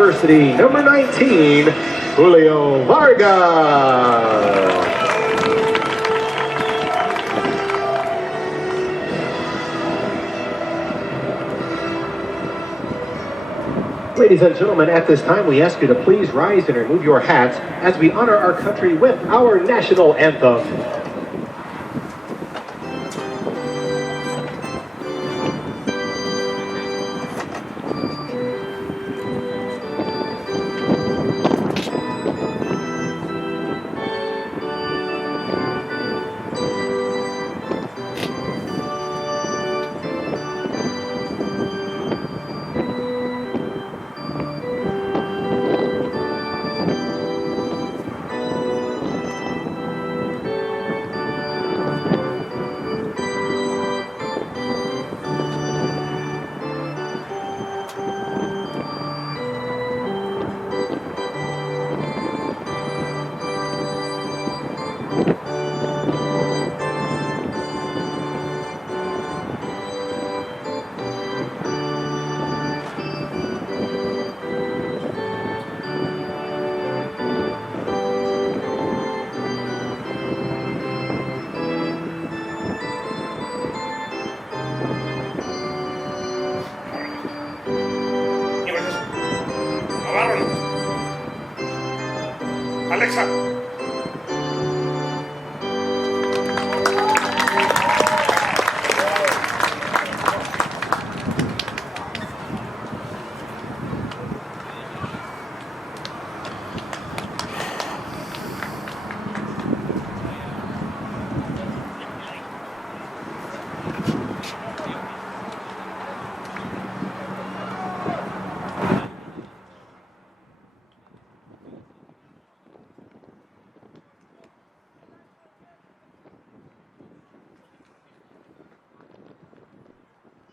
University, number 19, Julio Vargas. Ladies and gentlemen, at this time we ask you to please rise and remove your hats as we honor our country with our national anthem. Alexa.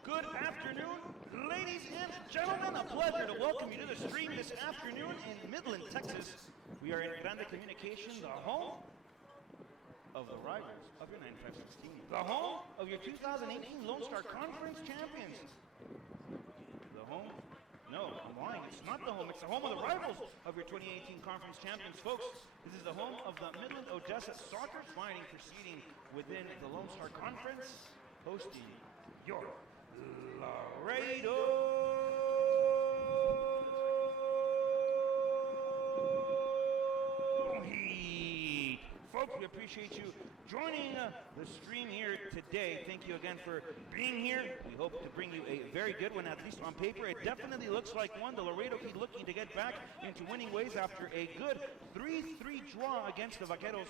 Good afternoon, ladies and gentlemen. A pleasure to welcome you to the stream this afternoon in Midland, Texas. We are in Grande Communications, the home of the rivals of your 9516, the home of your 2018 Lone Star Conference champions. The home? No, I'm lying. It's not the home. It's the home of the rivals of your 2018 conference champions, folks. This is the home of the Midland-Odessa Sockers, fighting for seeding within the Lone Star Conference, hosting your Laredo Heat. Folks, we appreciate you joining the stream here today. Thank you again for being here. We hope to bring you a very good one, at least on paper. It definitely looks like one. The Laredo Heat looking to get back into winning ways after a good 3-3 draw against the Vaqueros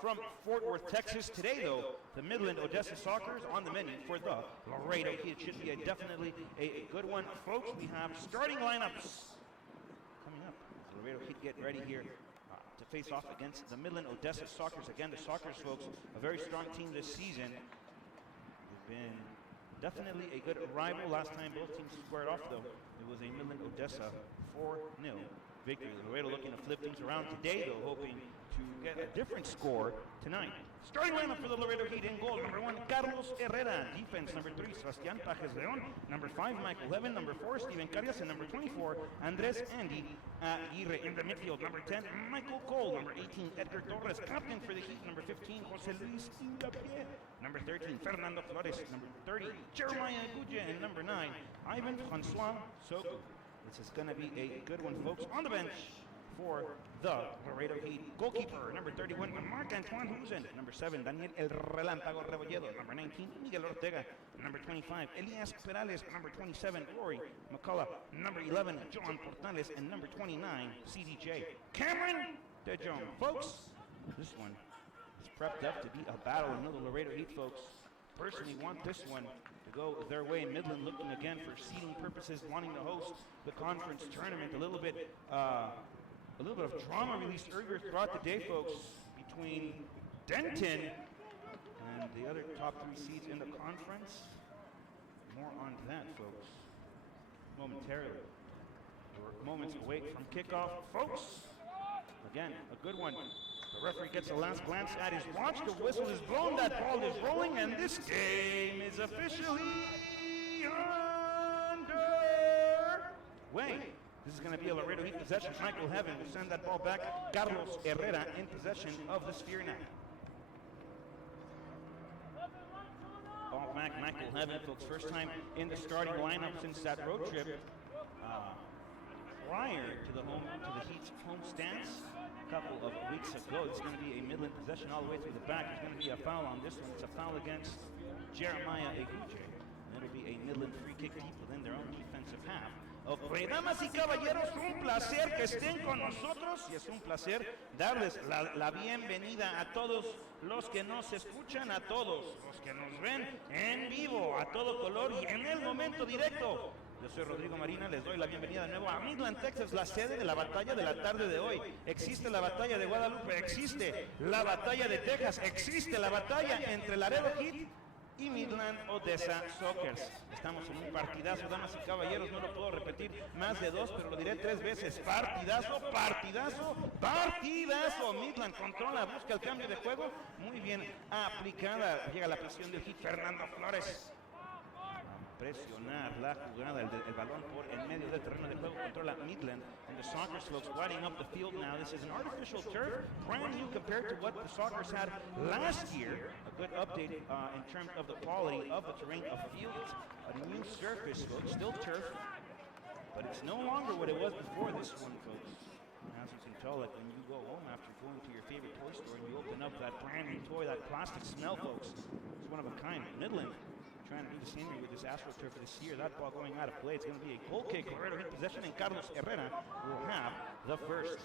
from Fort Worth, Texas. Today, though, the Midland-Odessa Sockers on the menu for the Laredo Heat. It should be definitely a good one. Folks, we have starting lineups coming up. The Laredo Heat get ready here to face off against the Midland-Odessa Sockers. Again, the Sockers, folks, a very strong team this season. They've been definitely a good rival. Last time both teams squared off, though, it was a Midland-Odessa 4-0 victory. The Laredo looking to flip things around today, though, hoping to get a different score tonight. Starting lineup for the Laredo Heat: in goal, number 1, Carlos Herrera. Defense, number 3, Sebastián Pajes León. Number 5, Michael Levin. Number 4, Steven Carias. And number 24, Andres Andy Aguirre. In the midfield, number 10, Michael Cole. Number 18, Edgar Torres. Captain for the Heat, number 15, Jose Luis Ingapie. Number 13, Fernando Flores. Number 30, Jeremiah Aguja. And number 9, Ivan Francois Soku. This is going to be a good one, folks. On the bench for the Laredo Heat: goalkeeper, number 31, Marc-Antoine Husen. Number 7, Daniel El Relámpago Rebolledo. Number 19, Miguel Ortega. Number 25, Elias Perales. Number 27, Rory McCullough. Number 11, John Portales. And number 29, CDJ Cameron DeJong. Folks, this one is prepped up to be a battle. Another Laredo Heat, folks, personally want this one to go their way. Midland looking again for seeding purposes, wanting to host the conference tournament. A little bit of drama released earlier throughout the day, folks, between Denton and the other top 3 seeds in the conference. More on that, folks, momentarily. We're moments away from kickoff, folks. Again, a good one. The referee gets a last glance at his watch. The whistle is blown. That ball is rolling, and this game is officially underway. This is is going to be a Laredo Heat possession. Michael Heaven will send that ball back. Carlos Herrera in possession of the sphere now. Ball back, Michael Heaven, folks. First time in the starting lineup since that road trip prior to the Heat's home stance a couple of weeks ago. It's going to be a Midland possession all the way through the back. There's going to be a foul on this one. It's a foul against Jeremiah Eguje. It'll be a Midland free kick deep within their own defensive half. Okay, damas y caballeros, un placer que estén con nosotros y es un placer darles la bienvenida a todos los que nos escuchan, a todos los que nos ven en vivo, a todo color y en el momento directo. Yo soy Rodrigo Marina, les doy la bienvenida de nuevo a Midland, Texas, la sede de la batalla de la tarde de hoy. Existe la batalla de Guadalupe, existe la batalla de Texas, existe la batalla entre Laredo Heat y Midland-Odessa Sockers. Estamos en un partidazo, damas y caballeros, no lo puedo repetir más de dos, pero lo diré 3 veces. Partidazo, partidazo, partidazo. Midland controla, busca el cambio de juego, muy bien aplicada. Llega la presión del Heat, Fernando Flores. Presionar la jugada, el balón por en medio del terreno de juego, controla Midland, and the Sockers folks winding up the field now. This is an artificial turf, brand new compared to what the Sockers had last year. A good update in terms of the quality of the terrain of fields. A new surface, folks, still turf, but it's no longer what it was before this one, folks. As you can tell, like when you go home after going to your favorite toy store and you open up that brand new toy, that plastic smell, folks, it's one of a kind. Midland trying to do the same with this AstroTurf this year. That ball going out of play. It's going to be a goal kick. Laredo Heat possession, and Carlos Herrera will have the first.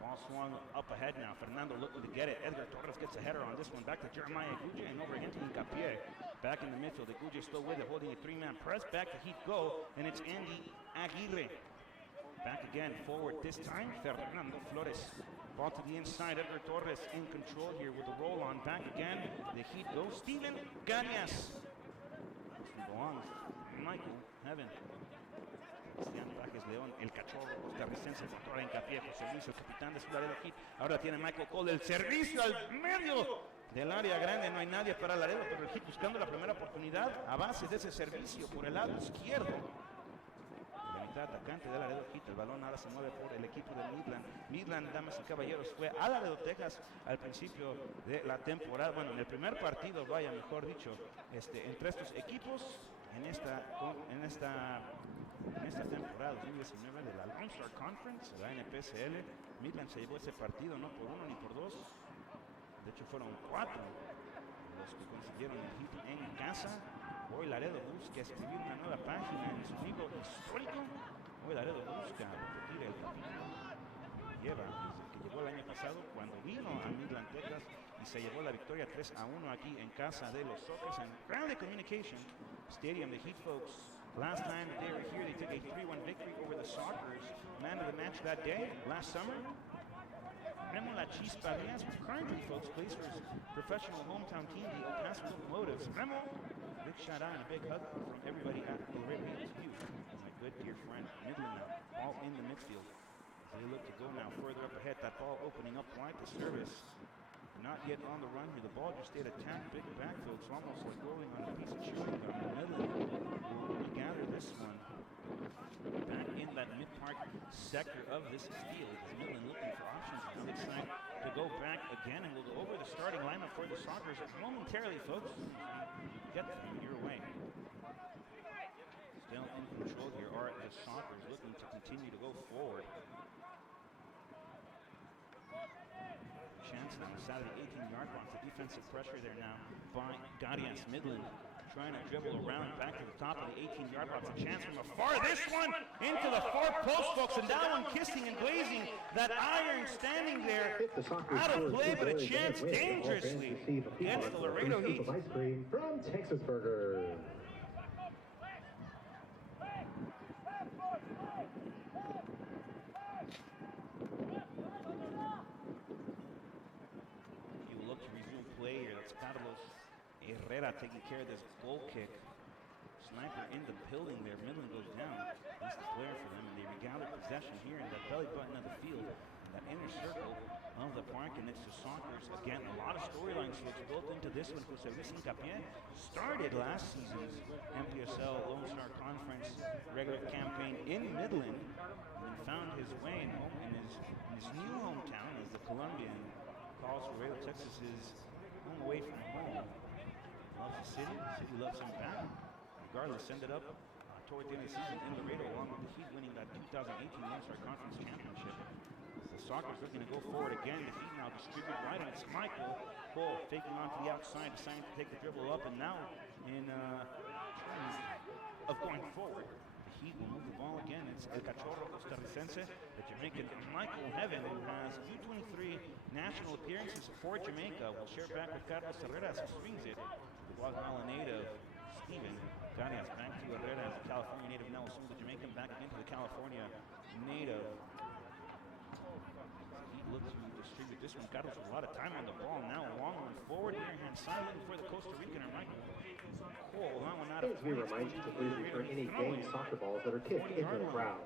Ball swung up ahead now. Fernando looking to get it. Edgar Torres gets a header on this one. Back to Jeremiah Eguje and over again to Hincapié. Back in the midfield. Eguje still with it, holding a 3-man press. Back to Heat go, and it's Andy Aguirre. Back again, forward this time. Fernando Flores. Ball to the inside. Edgar Torres in control here with the roll on. Back again. The Heat go. Steven Ganias. This one belongs Michael Heaven. Cristiano Bajes León, el cachorro costarricense, controla Hincapié, José Luis, el capitán de su Laredo Heat. Ahora tiene Michael Cole, el servicio al medio del área grande, no hay nadie para Laredo, pero el Heat buscando la primera oportunidad a base de ese servicio por el lado izquierdo. La mitad atacante de Laredo Heat, el balón ahora se mueve por el equipo de Midland. Midland, damas y caballeros, fue a Laredo, Texas al principio de la temporada, bueno, en el primer partido, vaya, mejor dicho, entre estos equipos en esta temporada 2019 de la Lone Star Conference, la NPSL. Midland se llevó ese partido no por 1 ni por 2, de hecho fueron 4 los que consiguieron el hit en casa. Hoy Laredo busca escribir una nueva página en su libro histórico. Hoy Laredo busca repetir el capítulo que lleva desde que llegó el año pasado, cuando vino a Midland, Texas, y se llevó la victoria 3-1 aquí en casa de los Sockers en Grande Communications Stadium. The Heat folks, last time they were here, they took a 3-1 victory over the Sockers. Man of the match that day, last summer, Remo La Chispa Diaz, who currently, folks, plays for his professional hometown team, the El Paso Locomotives. Remo, big shout out and a big hug from everybody at Laredo Heat to you, my good dear friend. Midland now, ball in the midfield. As they look to go now further up ahead, that ball opening up wide to service. Not yet on the run here. The ball just stayed attacked, big backfield. It's almost like rolling on a piece of chewing gum. Midland will regather this one back in that mid-park sector of this field. Midland looking for options on this side to go back again, and we'll go over the starting lineup for the Sockers momentarily, folks. Get your way. Still in control here are the Sockers, looking to continue to go forward. Chance on the side of the 18-yard box. The defensive pressure there now by Gadias. Midland trying to dribble around back to the top of the 18-yard box. A chance from afar. This one into the far post, folks, and that one kissing and glazing that iron standing there out of play, but a chance dangerously against the Laredo Heat. Ice cream from Texas Burger. Play here. That's Carlos Herrera taking care of this goal kick. sniper in the building there. Midland goes down. That's the player for them, and they regather possession here in the belly button of the field, that inner circle of the park, and it's the Sockers. Again, a lot of storylines folks built into this one. Jose Luis Hincapié started last season's MPSL Lone Star Conference regular campaign in Midland, and then found his way in his new hometown, as the Colombian calls Laredo, Texas, his home away from home. Loves the city loves him back. Regardless, ended up toward the end of the season in Laredo, along with the Heat winning that 2018 Lone Star Conference Championship. The Sockers looking to go forward again. The Heat now distribute right, and it's Michael Cole taking on to the outside, deciding to take the dribble up, and now in terms of going forward, the Heat will move the ball again. It's El Cachorro Costarricense, the Jamaican Michael Heaven, who has U23 national appearances for Jamaica. Will share back with Carlos Herrera, who swings it. The Guatemala native Steven Carias back to Herrera as the California native now will swing the Jamaican back again to the California native. He looks to distribute this one. Carlos with a lot of time on the ball now. A long one forward, near hand side, looking for the Costa Rican Michael Cole. That one out of We remind you to please return any game soccer balls that are kicked into the crowd.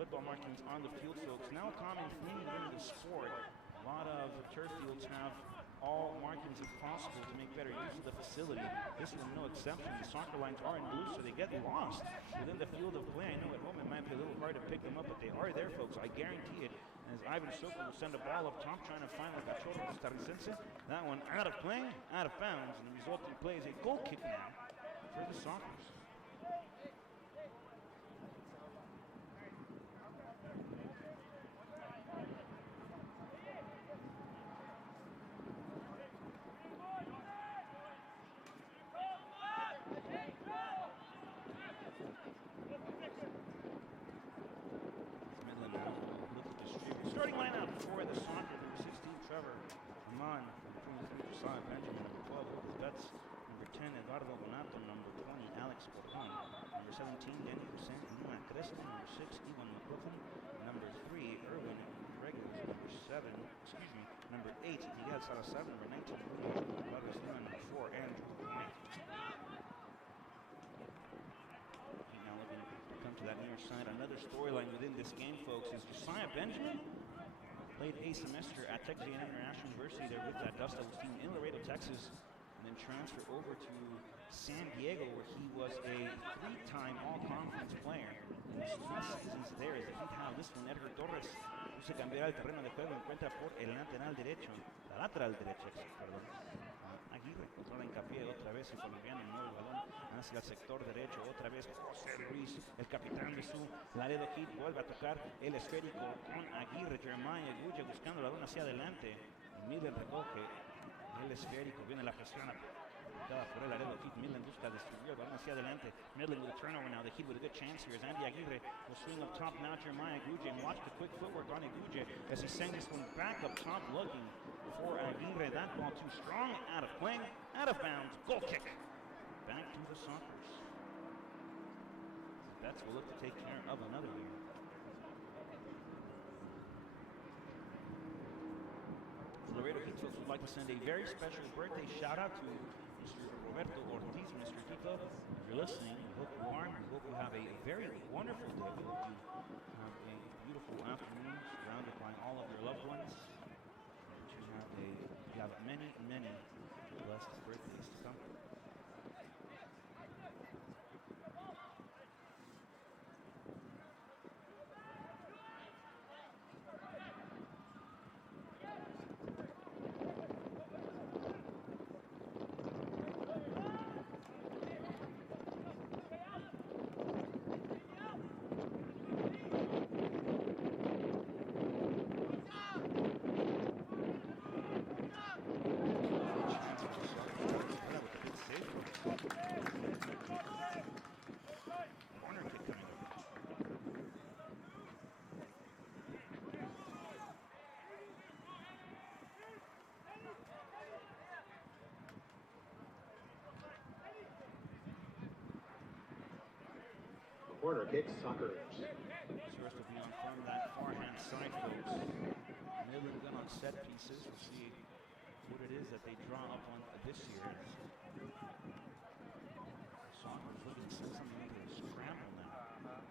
Football markings on the field, folks. Now a common theme in the sport. A lot of turf fields have all markings if possible to make better use of the facility. This one no exception. The soccer lines are in blue, so they get lost within the field of play. I know at home it might be a little hard to pick them up, but they are there, folks. I guarantee it. As Ivan Sokol will send a ball up top, trying to find like a Cachorro Costarricense. That one out of play, out of bounds, and the resulting play is a goal kick now for the Sockers. Starting lineup for the Sockers: number 16, Trevor Amon, number 23, Josiah Benjamin, number 12, Lucas Betts, number 10, Eduardo Bonato, number 20, Alex Porton, number 17, Denny Hussein, Lima Cresta, number 6, Ivan McLaughlin, number 3, Erwin Regulars, number 8, Miguel Salazar, number 19, Barros Lima, number 4, Andrew White. Now looking to come to that near side. Another storyline within this game, folks, is Josiah Benjamin. Played a semester at Texas A&M International University there with that Dust Devils team in Laredo, Texas, and then transferred over to San Diego, where he was a 3-time all-conference player. In his 3 seasons there, as the Heat have this one, Edgar Torres, who se cambiará el terreno de juego, encuentra por el lateral derecho, la lateral derecha, perdón. Aguirre controla Hincapié otra vez, el colombiano mueve el balón hacia el sector derecho, otra vez José Luis, el capitán de su Laredo Heat, vuelve a tocar el esférico con Aguirre. Jeremiah Guya buscando el balón hacia adelante, Midland recoge el esférico, viene la presión aplicada por el Laredo Heat. Midland busca distribuir el balón hacia adelante. Midland with a turnover now. The Heat with a good chance here as Andy Aguirre will swing up top now. Jeremiah Guja, and watch the quick footwork on Aguirre as he sends this one back up top, looking for Aguirre. That ball too strong, out of play, out of bounds, goal kick. Back to the Sockers. Betts will look to take care of another year. The Laredo Heat folks would like to send a very special birthday shout out to Mr. Roberto Ortiz. Mr. Tito, if you're listening, we hope you are. We hope you have a very wonderful day. We hope you have a beautiful afternoon surrounded by all of your loved ones. You have many, many blessed birthdays to come. Corner kick, Sockers. Source will be on from that far-hand side, folks. Midland gun on set pieces. We'll see what it is that they draw up on this year. Sockers looking to send something into the scramble now.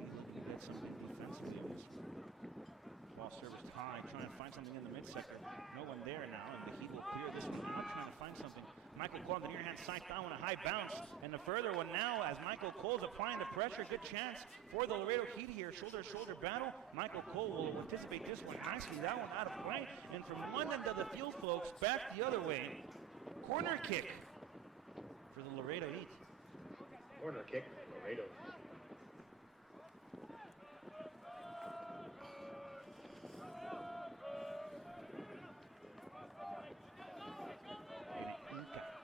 He's looking to get something defensively in this one. Ball serviced high, trying to find something in the midsection. No one there now, and the Heat will clear this one out, trying to find something. Michael Cole on the near hand side down with a high bounce, and the further one now as Michael Cole's applying the pressure. Good chance for the Laredo Heat here. Shoulder-to-shoulder battle. Michael Cole will anticipate this one nicely. That one out of play, and from one end of the field, folks, back the other way. Corner kick for the Laredo Heat. Corner kick, Laredo.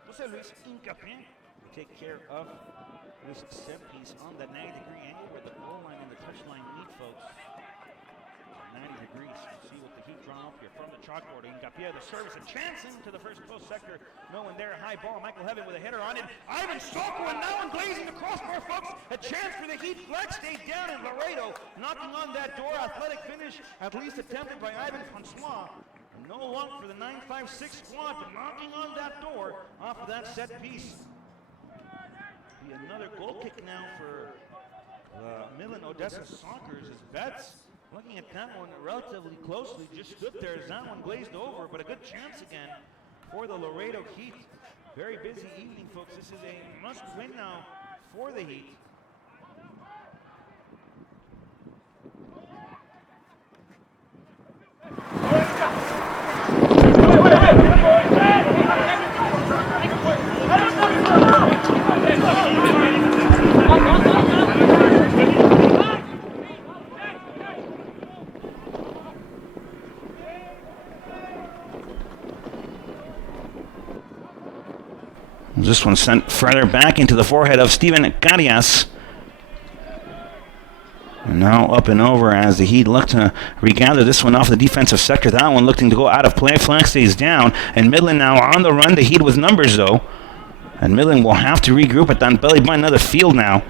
Jose Luis Incapié will take care of this set piece on the 90-degree angle where the goal line and the touchline meet, folks. 90 degrees. See what the Heat draw up here from the chalkboard. Incapié, the service, a chance into the first post sector. No one there. High ball. Michael Heaven with a header on it. Ivan Soko, and now glazing the crossbar, folks. A chance for the Heat. Flex stayed down in Laredo. Knocking on that door. Athletic finish, at least attempted by Ivan Francois. No luck for the 956 squad, but knocking on that door off of that set piece. Be another goal kick now for Midland-Odessa Sockers as Betts, looking at that one relatively closely, just stood there as that one glazed over, but a good chance again for the Laredo Heat. Very busy evening, folks. This is a must-win now for the Heat. This one sent further back into the forehead of Steven Carias. And now up and over as the Heat look to regather this one off the defensive sector. That one looking to go out of play. Flag stays down. And Midland now on the run. The Heat with numbers though. And Midland will have to regroup at that belly by another field now.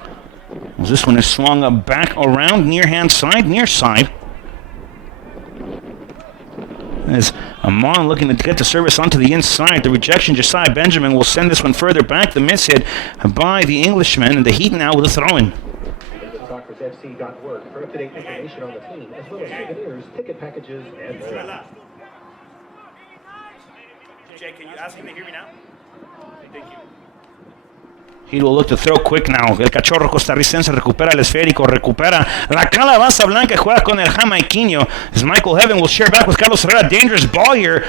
As this one is swung up back around near hand side, near side. As Amon looking to get the service onto the inside. The rejection, Josiah Benjamin will send this one further back. The miss hit by the Englishman, and the Heat now with a throw-in. SoccersFC.org for up-to-date information on the team, as well as souvenirs, ticket packages, and more. Jay, can you ask him to hear me now? Thank you. Heat will look to throw quick now. El cachorro costarricense recupera el esférico, recupera la calabaza blanca, juega con el jamaiquino. As Michael Heaven will share back with Carlos Herrera. Dangerous ball here.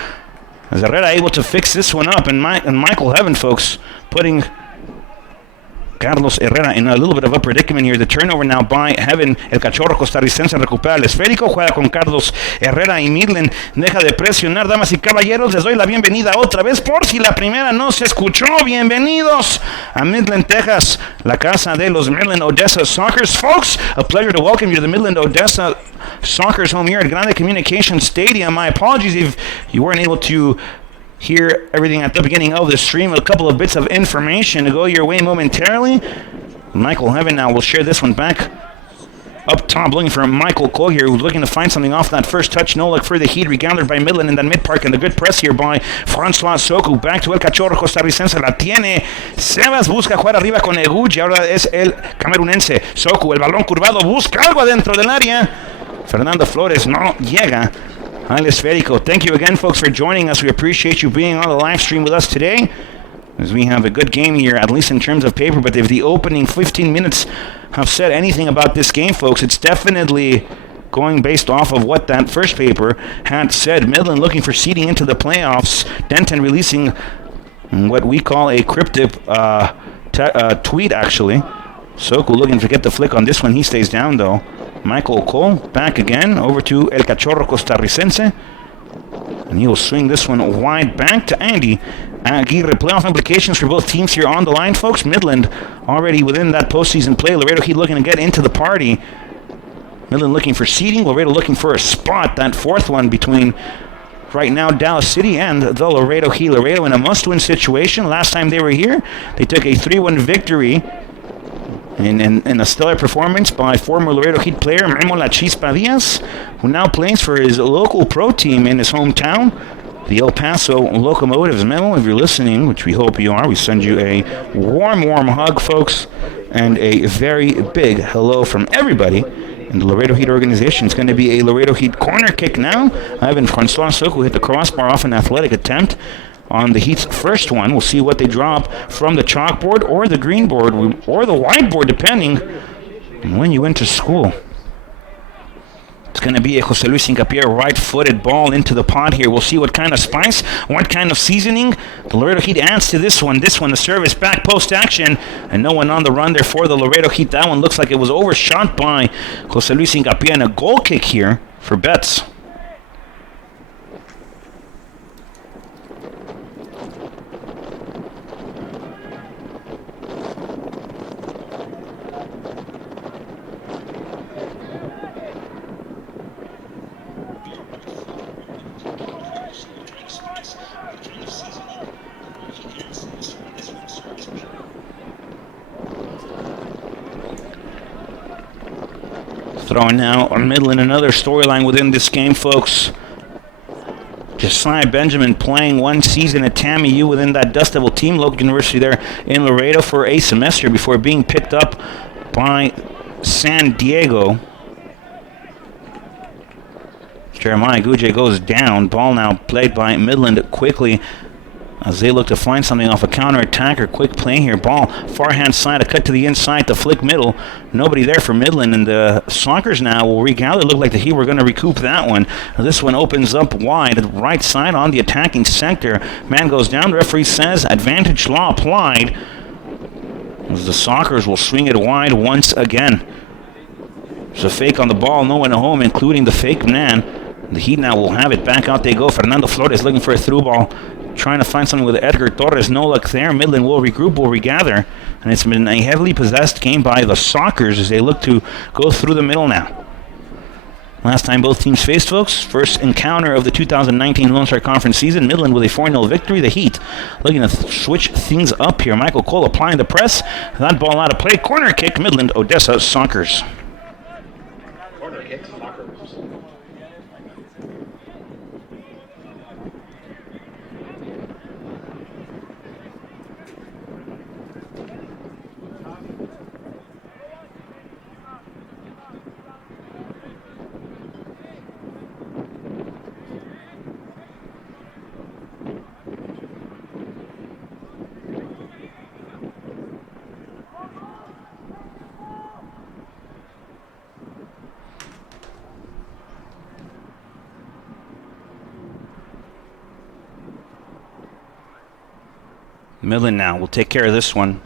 As Herrera able to fix this one up. And Michael Heaven, folks, putting Carlos Herrera in a little bit of a predicament here. The turnover now by Heaven. El cachorro costarricense recupera el esférico, juega con Carlos Herrera y Midland deja de presionar. Damas y caballeros, les doy la bienvenida otra vez por si la primera no se escuchó. Bienvenidos a Midland, Texas, la casa de los Midland-Odessa Sockers. Folks, a pleasure to welcome you to the Midland-Odessa Sockers home here at Grande Communications Stadium. My apologies if you weren't able to hear everything at the beginning of the stream. A couple of bits of information to go your way momentarily. Michael Heaven now will share this one back up top, looking for Michael Cole here, who's looking to find something off that first touch. No luck for the Heat, regathered by Midland in that mid-park, and the good press here by Francois Soku. Back to el cachorro costarricense, la tiene Sebas, busca jugar arriba con Eguchi, ahora es el camerunense Soku, el balón curvado, busca algo adentro del área. Fernando Flores no llega al esférico. Thank you again, folks, for joining us. We appreciate you being on the live stream with us today, as we have a good game here, at least in terms of paper. But if the opening 15 minutes have said anything about this game, folks, it's definitely going based off of what that first paper had said. Midland looking for seeding into the playoffs. Denton releasing what we call a cryptic tweet, actually. Soku looking to get the flick on this one. He stays down, though. Michael Cole back again over to El Cachorro Costarricense. And he will swing this one wide back to Andy Aguirre. Playoff implications for both teams here on the line, folks. Midland already within that postseason play. Laredo Heat looking to get into the party. Midland looking for seeding. Laredo looking for a spot. That fourth one between right now Dallas City and the Laredo Heat. Laredo in a must-win situation. Last time they were here, they took a 3-1 victory in a stellar performance by former Laredo Heat player Memo La Chispa Diaz, who now plays for his local pro team in his hometown. the El Paso Locomotives. Memo, if you're listening, which we hope you are, we send you a warm hug, folks, and a very big hello from everybody in the Laredo Heat organization. It's going to be a Laredo Heat corner kick now. Ivan Francois Soko hit the crossbar off an athletic attempt on the Heat's first one. We'll see what they drop from the chalkboard or the green board or the whiteboard, depending on when you went to school. It's going to be a Jose Luis Hincapié right-footed ball into the pot here. We'll see what kind of spice, what kind of seasoning the Laredo Heat adds to this one. This one, the service back post action, and no one on the run there for the Laredo Heat. That one looks like it was overshot by Jose Luis Hincapié, and a goal kick here for Betts. Throwing now on Midland, another storyline within this game, folks. Josiah Benjamin playing one season at Tammy U within that Dust Devil team, local university there in Laredo for a semester before being picked up by San Diego. Jeremiah Guje goes down. Ball now played by Midland quickly as they look to find something off a counter-attack or quick play here. Ball, far-hand side, a cut to the inside, to flick middle. Nobody there for Midland, and the Sockers now will regather. Look like the Heat were going to recoup that one. This one opens up wide, right side on the attacking sector. Man goes down, the referee says advantage law applied, as the Sockers will swing it wide once again. There's a fake on the ball, no one at home, including the fake man. The Heat now will have it. Back out they go. Fernando Flores looking for a through ball, trying to find something with Edgar Torres. No luck there. Midland will regroup, will regather. And it's been a heavily possessed game by the Sockers as they look to go through the middle now. Last time both teams faced, folks, first encounter of the 2019 Lone Star Conference season. Midland with a 4-0 victory. The Heat looking to switch things up here. Michael Cole applying the press. That ball out of play. Corner kick, Midland-Odessa Sockers. Corner kick, Sockers. Midland now will take care of this one.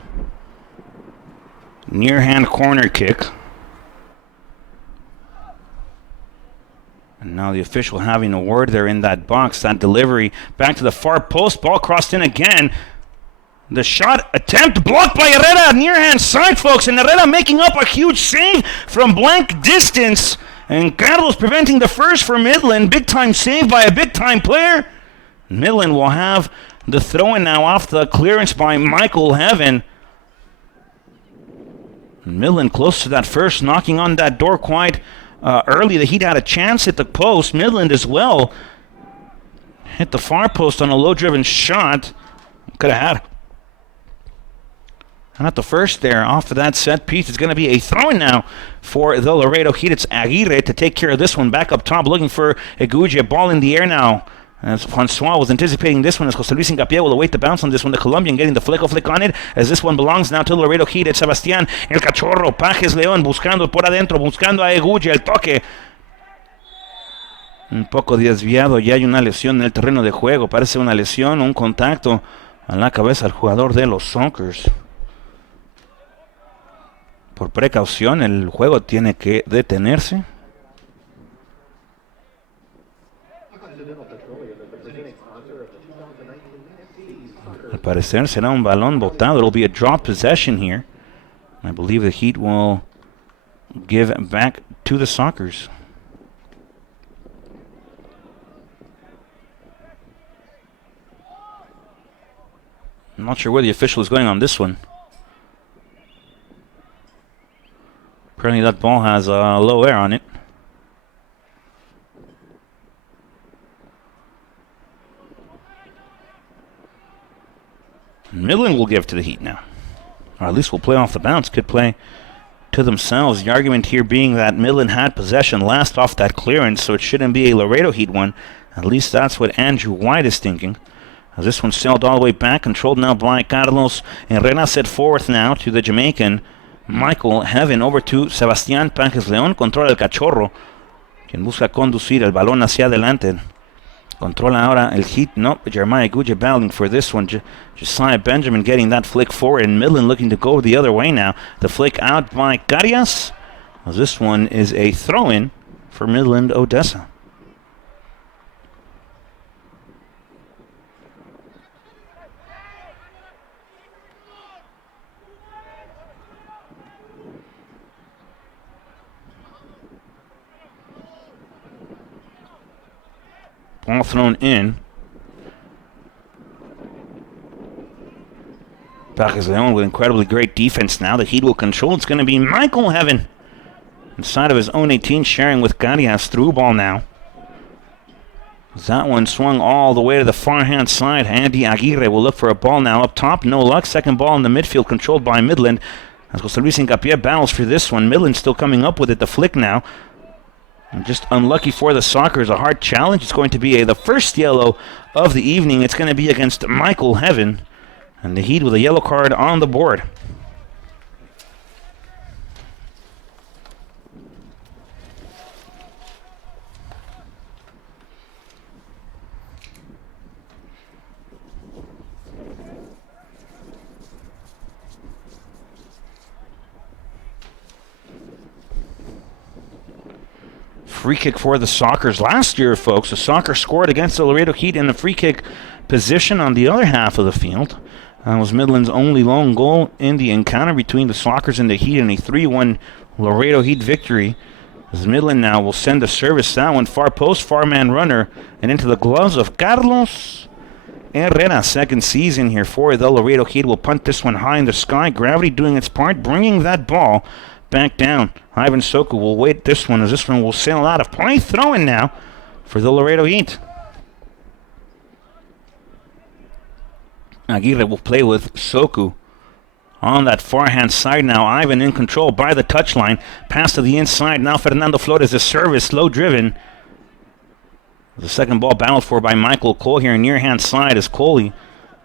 Near hand corner kick. And now the official having a word there in that box. That delivery back to the far post. Ball crossed in again. The shot attempt blocked by Herrera. Near hand side, folks. And Herrera making up a huge save from blank distance. And Carlos preventing the first for Midland. Big time save by a big time player. Midland will have the throw-in now off the clearance by Michael Heaven. Midland close to that first, knocking on that door quite early. The Heat had a chance at the post. Midland as well hit the far post on a low-driven shot. Could have had. Not the first there off of that set piece. It's going to be a throw-in now for the Laredo Heat. It's Aguirre to take care of this one. Back up top looking for Eguja. Ball in the air now. As Francois was anticipating this one, as Jose Luis Hincapié will await the bounce on this one. The Colombian getting the flick on it, as this one belongs now to Laredo Heat. It's Sebastián, el cachorro, Pajes León, buscando por adentro, buscando a Eguja, el toque. Un poco desviado, ya hay una lesión en el terreno de juego. Parece una lesión, un contacto a la cabeza del jugador de los Sockers. Por precaución, el juego tiene que detenerse. Al parecer será un balón botado. It'll be a drop possession here. I believe the Heat will give back to the Sockers. I'm not sure where the official is going on this one. Apparently that ball has low air on it. Midland will give to the Heat now. Or at least will play off the bounce. Could play to themselves. The argument here being that Midland had possession last off that clearance, so it shouldn't be a Laredo Heat one. At least that's what Andrew White is thinking. As this one sailed all the way back, controlled now by Carlos Herrera, set forth now to the Jamaican Michael Heaven, over to Sebastián Páez León. Controla el Cachorro, quien busca conducir el balón hacia adelante. Controla ahora el Heat. No, Jeremiah Guja battling for this one. Josiah Benjamin getting that flick forward, and Midland looking to go the other way now. The flick out by Carias. Well, this one is a throw-in for Midland-Odessa. Ball thrown in. Páez León with incredibly great defense now. The Heat will control. It's going to be Michael Heaven inside of his own 18, sharing with Carias. Through ball now. That one swung all the way to the far hand side. Andy Aguirre will look for a ball now up top. No luck. Second ball in the midfield controlled by Midland. As Jose Luis Hincapié battles for this one. Midland still coming up with it. The flick now. Just unlucky for the Sockers. A hard challenge. It's going to be the first yellow of the evening. It's going to be against Michael Heaven. And the Heat with a yellow card on the board. Free kick for the Sockers. Last year, folks, the Sockers scored against the Laredo Heat in the free kick position on the other half of the field. That was Midland's only lone goal in the encounter between the Sockers and the Heat in a 3-1 Laredo Heat victory. As Midland now will send a service. That one far post, far man runner, and into the gloves of Carlos Herrera. Second season here for the Laredo Heat. Will punt this one high in the sky. Gravity doing its part, bringing that ball back down. Ivan Soku will wait this one, as this one will sail out of play. Throw-in now for the Laredo Heat. Aguirre will play with Soku on that far-hand side now. Ivan in control by the touchline. Pass to the inside. Now Fernando Flores, the service, slow-driven. The second ball battled for by Michael Cole here near-hand side as Coley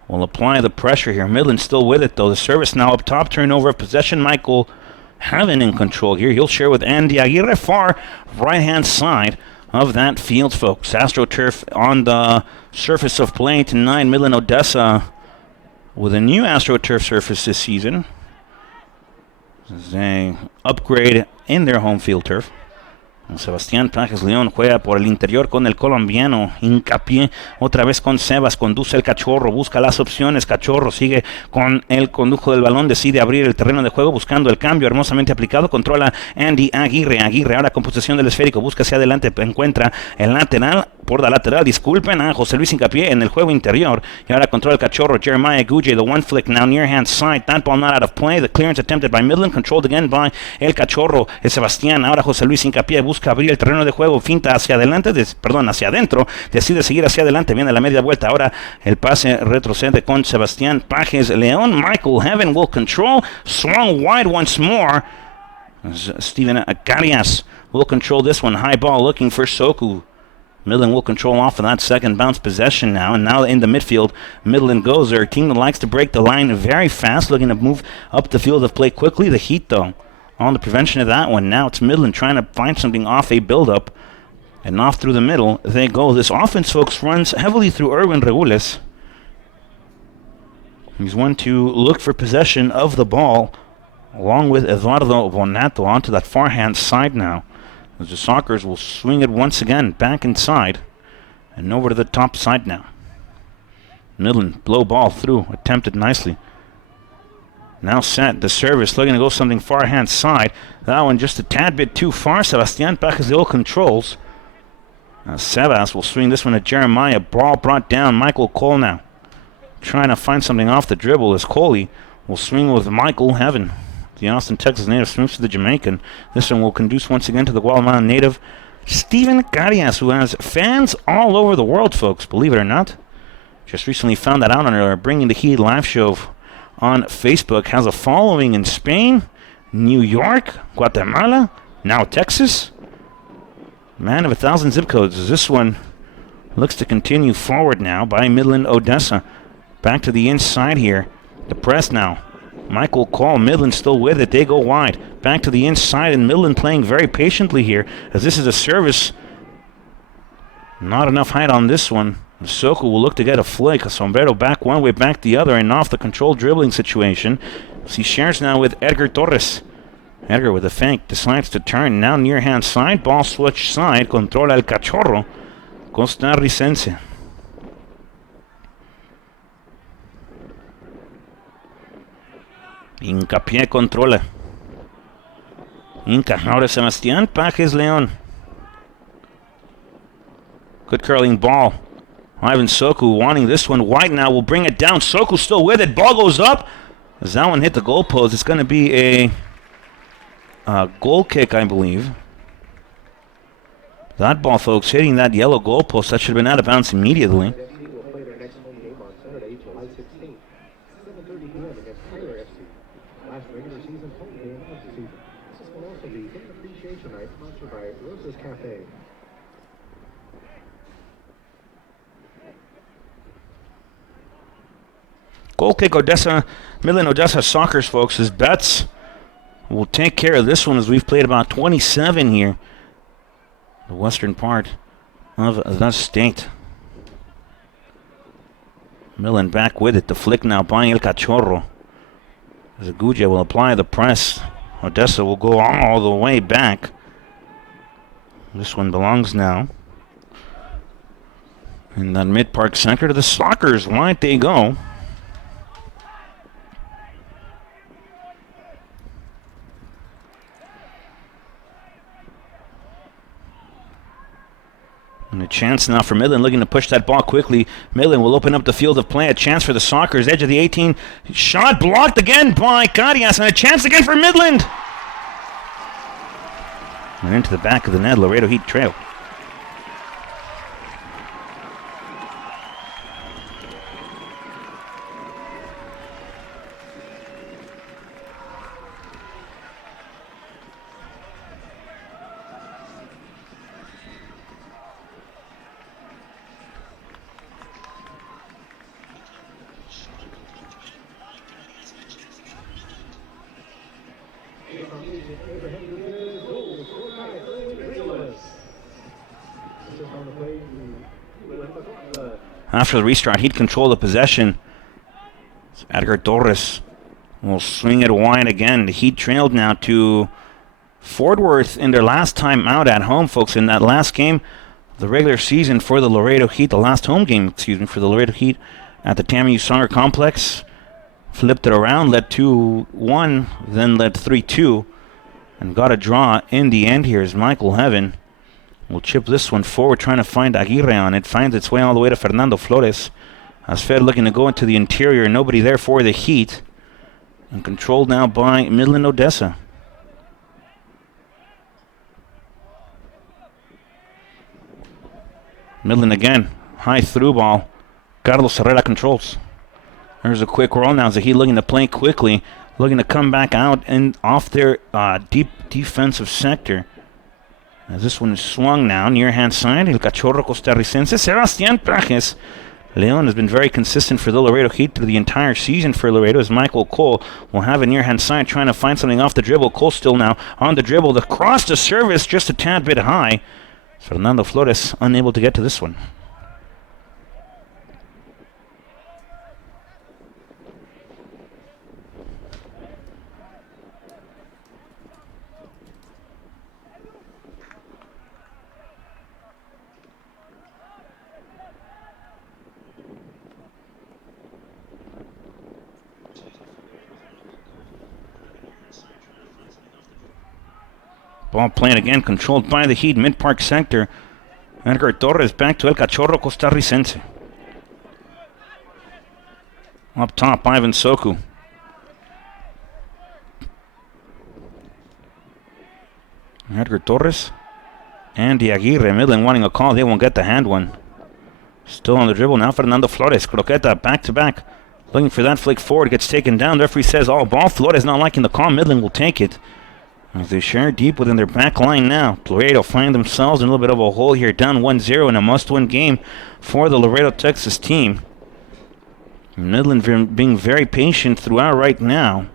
will apply the pressure here. Midland still with it, though. The service now up top. Turnover of possession. Michael Heaven in control here. He'll share with Andy Aguirre, far right-hand side of that field, folks. AstroTurf on the surface of play tonight. Midland-Odessa with a new AstroTurf surface this season. This is a upgrade in their home field turf. Sebastián Páez León juega por el interior con el colombiano Hincapié. Otra vez con Sebas, conduce el Cachorro, busca las opciones. Cachorro sigue con el condujo del balón, decide abrir el terreno de juego buscando el cambio hermosamente aplicado. Controla Andy Aguirre. Aguirre ahora con posesión del esférico, busca hacia adelante, encuentra el lateral, por la lateral, disculpen, a José Luis Hincapié en el juego interior. Y ahora controla el Cachorro, Jeremiah Guja, the one flick now near hand side. That ball not out of play. The clearance attempted by Midland, controlled again by el Cachorro. Es Sebastián, ahora José Luis Hincapié busca abrir el terreno de juego, finta hacia adelante, hacia adentro, decide seguir hacia adelante, viene la media vuelta, ahora el pase retrocede con Sebastián Páez León. Michael Heaven will control, swung wide once more. Steven Carias will control this one, high ball looking for Soku. Midland will control off of that second bounce possession now, and now in the midfield, Midland goes. They're a team that likes to break the line very fast, looking to move up the field of play quickly. The Heat, though, on the prevention of that one. Now it's Midland trying to find something off a build-up, and off through the middle they go. This offense, folks, runs heavily through Erwin Regules. He's one to look for possession of the ball, along with Eduardo Bonato onto that far-hand side now. As the Sockers will swing it once again back inside and over to the top side now. Midland, blow ball through, attempted nicely. Now set, the service, looking to go something far-hand side. That one just a tad bit too far. Sebastián Páez León controls. Sebas will swing this one at Jeremiah. Ball brought down. Michael Cole now trying to find something off the dribble as Coley will swing with Michael Heaven. The Austin, Texas native swings to the Jamaican. This one will conduce once again to the Guatemala native Steven Carias, who has fans all over the world, folks, believe it or not. Just recently found that out on our Bringing the Heat live show on Facebook. Has a following in Spain, New York, Guatemala, now Texas. Man of 1,000 zip codes. This one looks to continue forward now by Midland-Odessa. Back to the inside here. The press now. Michael Cole, Midland still with it. They go wide. Back to the inside, and Midland playing very patiently here, as this is a service. Not enough height on this one. Soko will look to get a flick. A sombrero back one way, back the other, and off the controlled dribbling situation. He shares now with Edgar Torres. Edgar with a fake decides to turn now near hand side. Ball switch side. Controla el cachorro costarricense. Hincapié controla. Inca. Ahora Sebastián Pajes León. Good curling ball. Ivan Soku wanting this one. White now will bring it down. Soku still with it. Ball goes up. As that one hit the goalpost, it's going to be a goal kick, I believe. That ball, folks, hitting that yellow goalpost, that should have been out of bounds immediately. Goal kick, Odessa, Midland-Odessa Sockers, folks. His bets will take care of this one, as we've played about 27 here. The western part of the state. Midland back with it. The flick now by El Cachorro. Zaguja will apply the press. Odessa will go all the way back. This one belongs now in that mid-park sector to the Sockers. Wide they go. And a chance now for Midland, looking to push that ball quickly. Midland will open up the field of play. A chance for the Sockers. Edge of the 18. Shot blocked again by Carias. And a chance again for Midland. And into the back of the net. Laredo Heat trail. After the restart, he'd control the possession. Edgar Torres will swing it wide again. The Heat trailed now to Fort Worth in their last time out at home, folks. In that last game, the regular season for the Laredo Heat, the last home game, for the Laredo Heat at the TAMU Soccer Complex. Flipped it around, led 2-1, then led 3-2, and got a draw in the end here as Michael Heaven will chip this one forward, trying to find Aguirre on it. Finds its way all the way to Fernando Flores. Asfer looking to go into the interior. Nobody there for the Heat. And controlled now by Midland-Odessa. Midland again. High through ball. Carlos Herrera controls. There's a quick roll now. Heat looking to play quickly. Looking to come back out and off their deep defensive sector. As this one is swung now, near hand side, El Cachorro Costarricense, Sebastián Pajes. Leon has been very consistent for the Laredo Heat through the entire season for Laredo, as Michael Cole will have a near hand side, trying to find something off the dribble. Cole still now on the dribble. The cross to service just a tad bit high. Fernando Flores unable to get to this one. Ball playing again, controlled by the Heat, mid-park sector. Edgar Torres back to El Cachorro Costarricense. Up top, Ivan Soku. Edgar Torres. Andy Aguirre. Midland wanting a call. They won't get the hand one. Still on the dribble now, Fernando Flores. Croqueta back to back. Looking for that flick forward. Gets taken down. The referee says all ball. Flores not liking the call. Midland will take it. As they share deep within their back line now. Laredo find themselves in a little bit of a hole here. Down 1-0 in a must-win game for the Laredo, Texas team. Midland being very patient throughout right now.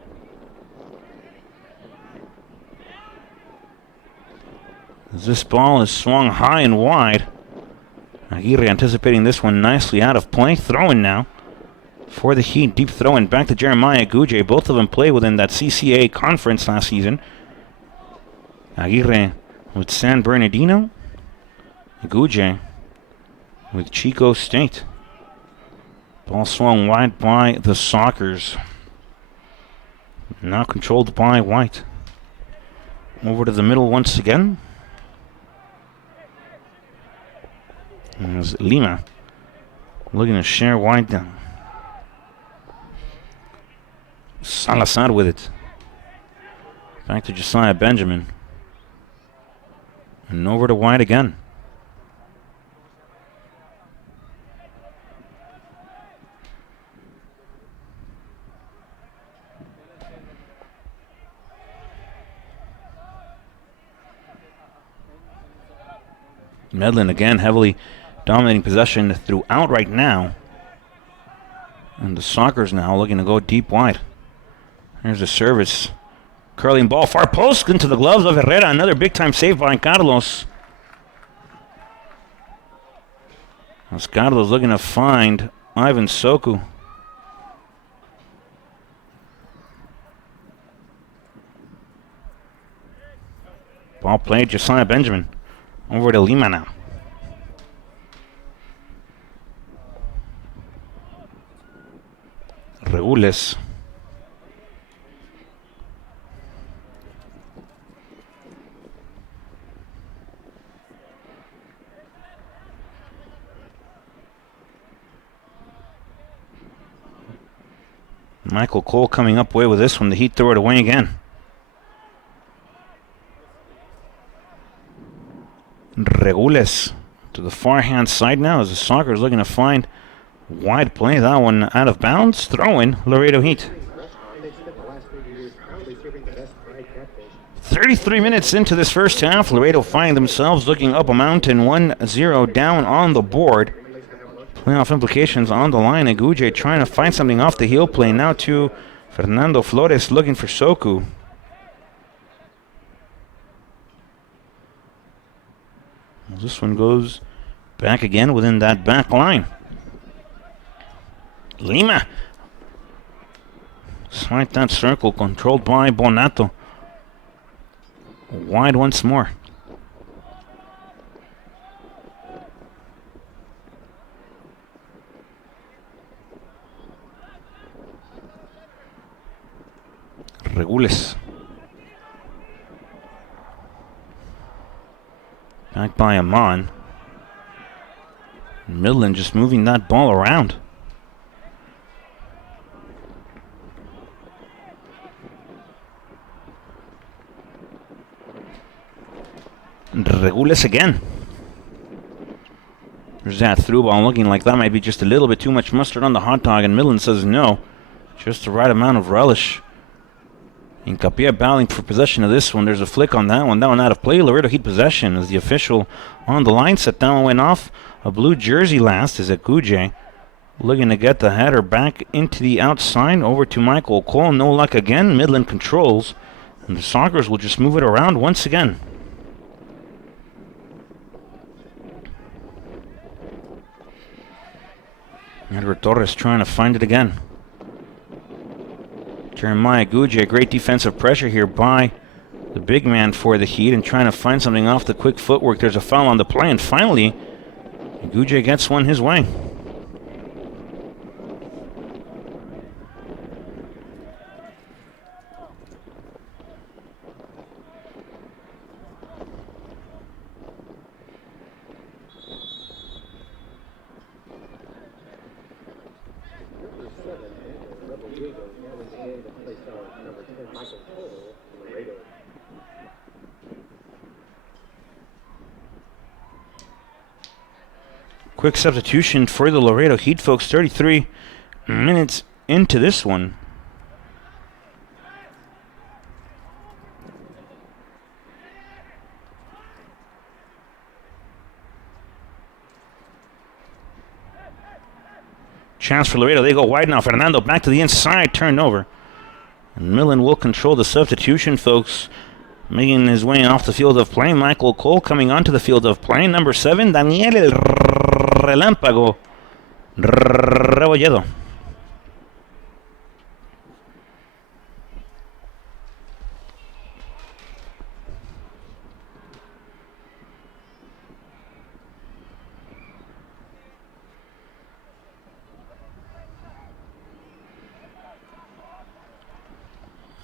As this ball is swung high and wide. Aguirre anticipating this one nicely out of play. Throwing now for the Heat. Deep throw-in back to Jeremiah Guje. Both of them play within that CCA conference last season. Aguirre with San Bernardino. Guje with Chico State. Ball swung wide by the Sockers. Now controlled by White. Over to the middle once again. As Lima looking to share wide down. Salazar with it. Back to Josiah Benjamin. And over to White again. Midland again heavily dominating possession throughout right now. And the Sockers now looking to go deep wide. Here's the service. Curling ball, far post into the gloves of Herrera. Another big-time save by Carlos. As Carlos looking to find Ivan Soku. Ball played, Josiah Benjamin. Over to Lima now. Regules. Michael Cole coming up way with this one. The Heat throw it away again. Regules to the far hand side now as the Sockers looking to find wide play. That one out of bounds. Throw in Laredo Heat. 33 minutes into this first half. Laredo find themselves looking up a mountain. 1-0 down on the board. Playoff implications on the line. Aguje trying to find something off the heel play. Now to Fernando Flores looking for Soku. This one goes back again within that back line. Lima. Slide that circle controlled by Bonato. Wide once more. Regules. Back by Amon. Midland just moving that ball around. Regules again. There's that through ball looking like that might be just a little bit too much mustard on the hot dog, and Midland says no. Just the right amount of relish. Incapia battling for possession of this one. There's a flick on that one. That one out of play. Laredo Heat possession as the official on the line set down went off. A blue jersey last is Aguje. Looking to get the header back into the outside. Over to Michael Cole. No luck again. Midland controls. And the Sockers will just move it around once again. Edward Torres trying to find it again. Jeremiah Guje, great defensive pressure here by the big man for the Heat and trying to find something off the quick footwork. There's a foul on the play, and finally, Guje gets one his way. Quick substitution for the Laredo Heat, folks. 33 minutes into this one. Chance for Laredo. They go wide now. Fernando back to the inside. Turned over. And Midland will control the substitution, folks. Making his way off the field of play. Michael Cole coming onto the field of play. Number 7, Daniel El Relámpago Rebolledo.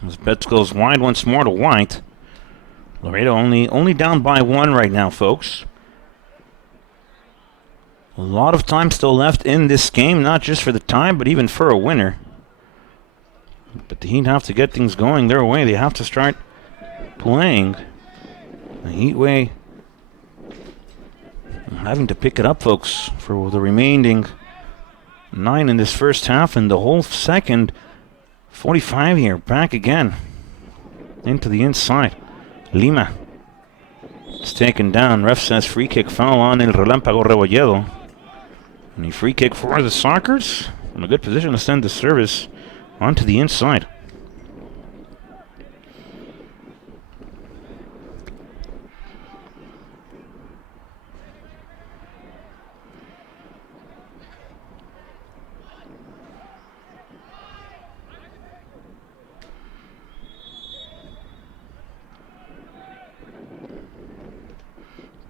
As Betts goes wide once more to White. Laredo only down by 1 right now, folks. A lot of time still left in this game, not just for the tie, but even for a winner. But the Heat have to get things going their way. They have to start playing. The Heat way having to pick it up, folks, for the remaining 9 in this first half and the whole second. 45 here, back again into the inside. Lima is taken down. Ref says free kick foul on El Relámpago Rebolledo. And a free kick for the Sockers. In a good position to send the service onto the inside.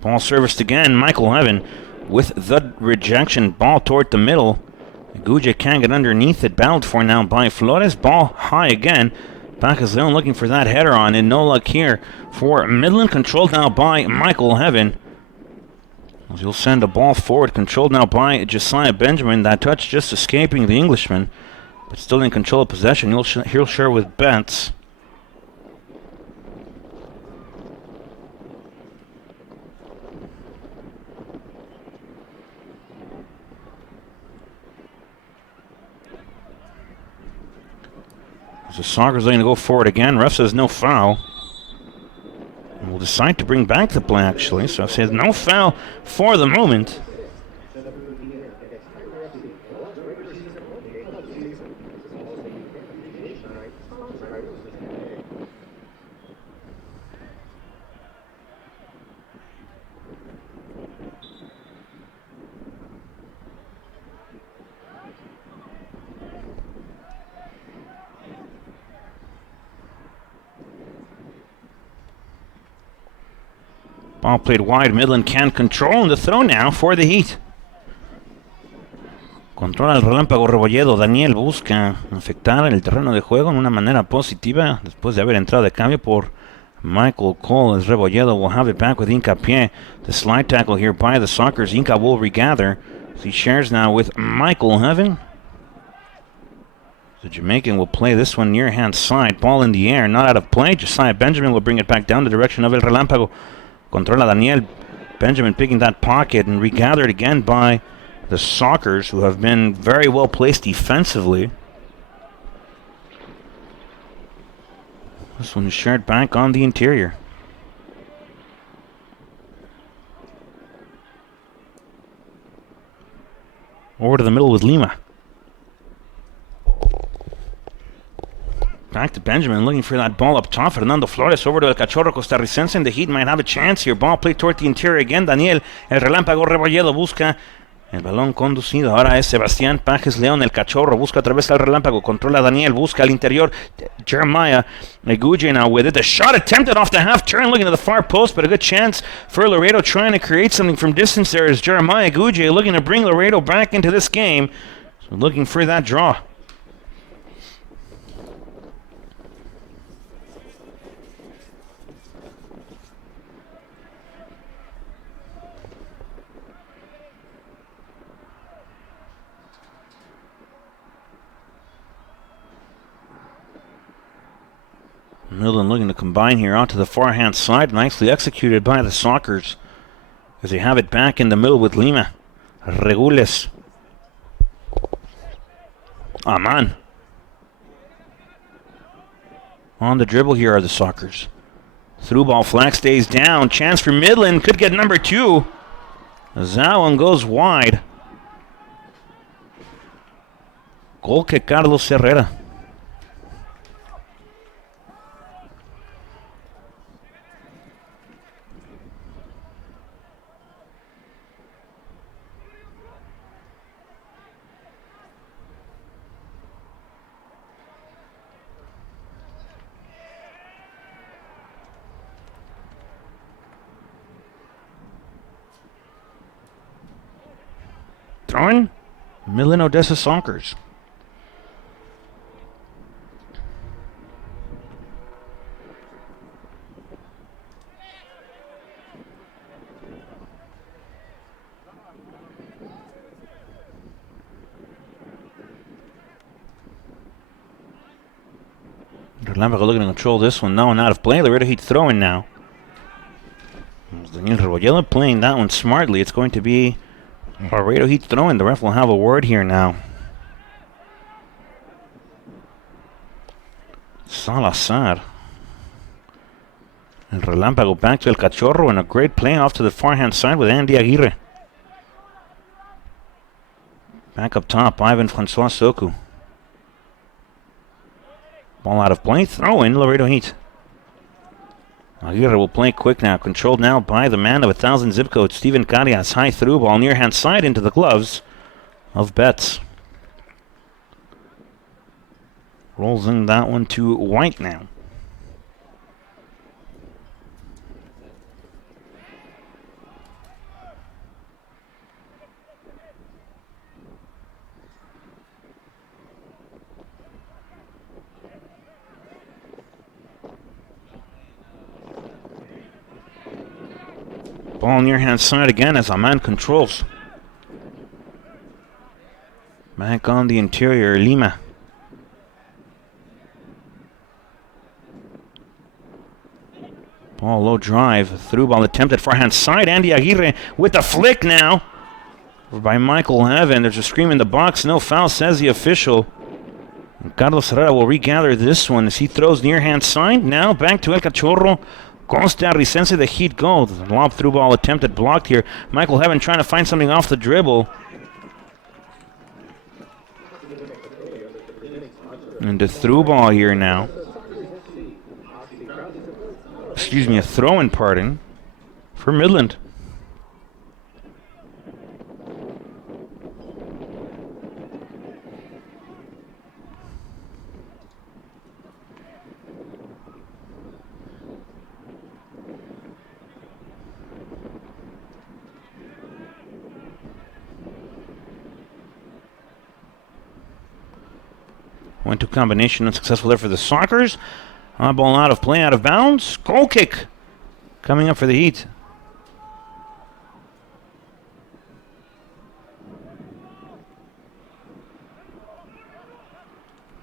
Ball serviced again. Michael Evan with the rejection. Ball toward the middle. Guja can't get underneath it. Battled for now by Flores. Ball high again. Back of zone looking for that header on. And no luck here for Midland. Controlled now by Michael Evan. As he'll send a ball forward. Controlled now by Josiah Benjamin. That touch just escaping the Englishman. But still in control of possession. He'll share with Betts. The Sockers looking to go forward again. Ref says no foul. And we'll decide to bring back the play, actually. So it says no foul for the moment. Ball played wide. Midland can't control. And the throw now for the Heat. Controla el Relámpago Rebolledo. Daniel busca afectar el terreno de juego en una manera positiva después de haber entrado de cambio por Michael Cole. As Rebolledo will have it back with Hincapié. The slide tackle here by the Sockers. Inca will regather. He shares now with Michael Evan. The Jamaican will play this one near hand side. Ball in the air. Not out of play. Josiah Benjamin will bring it back down the direction of El Relámpago. Controla Daniel Benjamin picking that pocket and regathered again by the Sockers, who have been very well placed defensively. This one is shared back on the interior. Over to the middle with Lima. Back to Benjamin, looking for that ball up top. Fernando Flores over to El Cachorro Costarricense, and the Heat might have a chance here. Ball played toward the interior again. Daniel, El Relámpago Rebolledo busca el balón conducido. Ahora es Sebastián Pajes León. El Cachorro busca otra vez al Relámpago. Controla Daniel, busca al interior. Jeremiah Neguje now with it. The shot attempted off the half turn, looking to the far post, but a good chance for Laredo trying to create something from distance there is Jeremiah Neguje looking to bring Laredo back into this game. So looking for that draw. Midland looking to combine here onto the far-hand side. Nicely executed by the Sockers as they have it back in the middle with Lima. Regules. Aman. On the dribble here are the Sockers. Through ball, flag stays down. Chance for Midland. Could get number 2. That one goes wide. Goal kick, Carlos Herrera. Throwing Midland-Odessa Sockers. Laredo looking to control this one. No one out of play. Laredo Heat throwing now. Daniel Rebolledo playing that one smartly. It's going to be Laredo Heat throwing. The ref will have a word here now. Salazar. El Relámpago back to El Cachorro, and a great play off to the far-hand side with Andy Aguirre. Back up top, Ivan Francois Soku. Ball out of play, throw in Laredo Heat. Aguirre will play quick now, controlled now by the man of 1,000 zip code, Steven Carias. High through ball, near hand side into the gloves of Betts. Rolls in that one to White now. Ball near hand side again as Aman controls. Back on the interior, Lima. Ball low drive, through ball attempted forehand side. Andy Aguirre with the flick now. By Michael Heaven. There's a scream in the box. No foul, says the official. Carlos Herrera will regather this one as he throws near hand side. Now back to El Cachorro. Costarricense, the Heat goal. The lob through ball attempted, blocked here. Michael Heaven trying to find something off the dribble. And the through ball here now. Excuse me, a throw-in, pardon, for Midland. Went to combination, unsuccessful there for the Sockers. Ball out of play, out of bounds. Goal kick coming up for the Heat.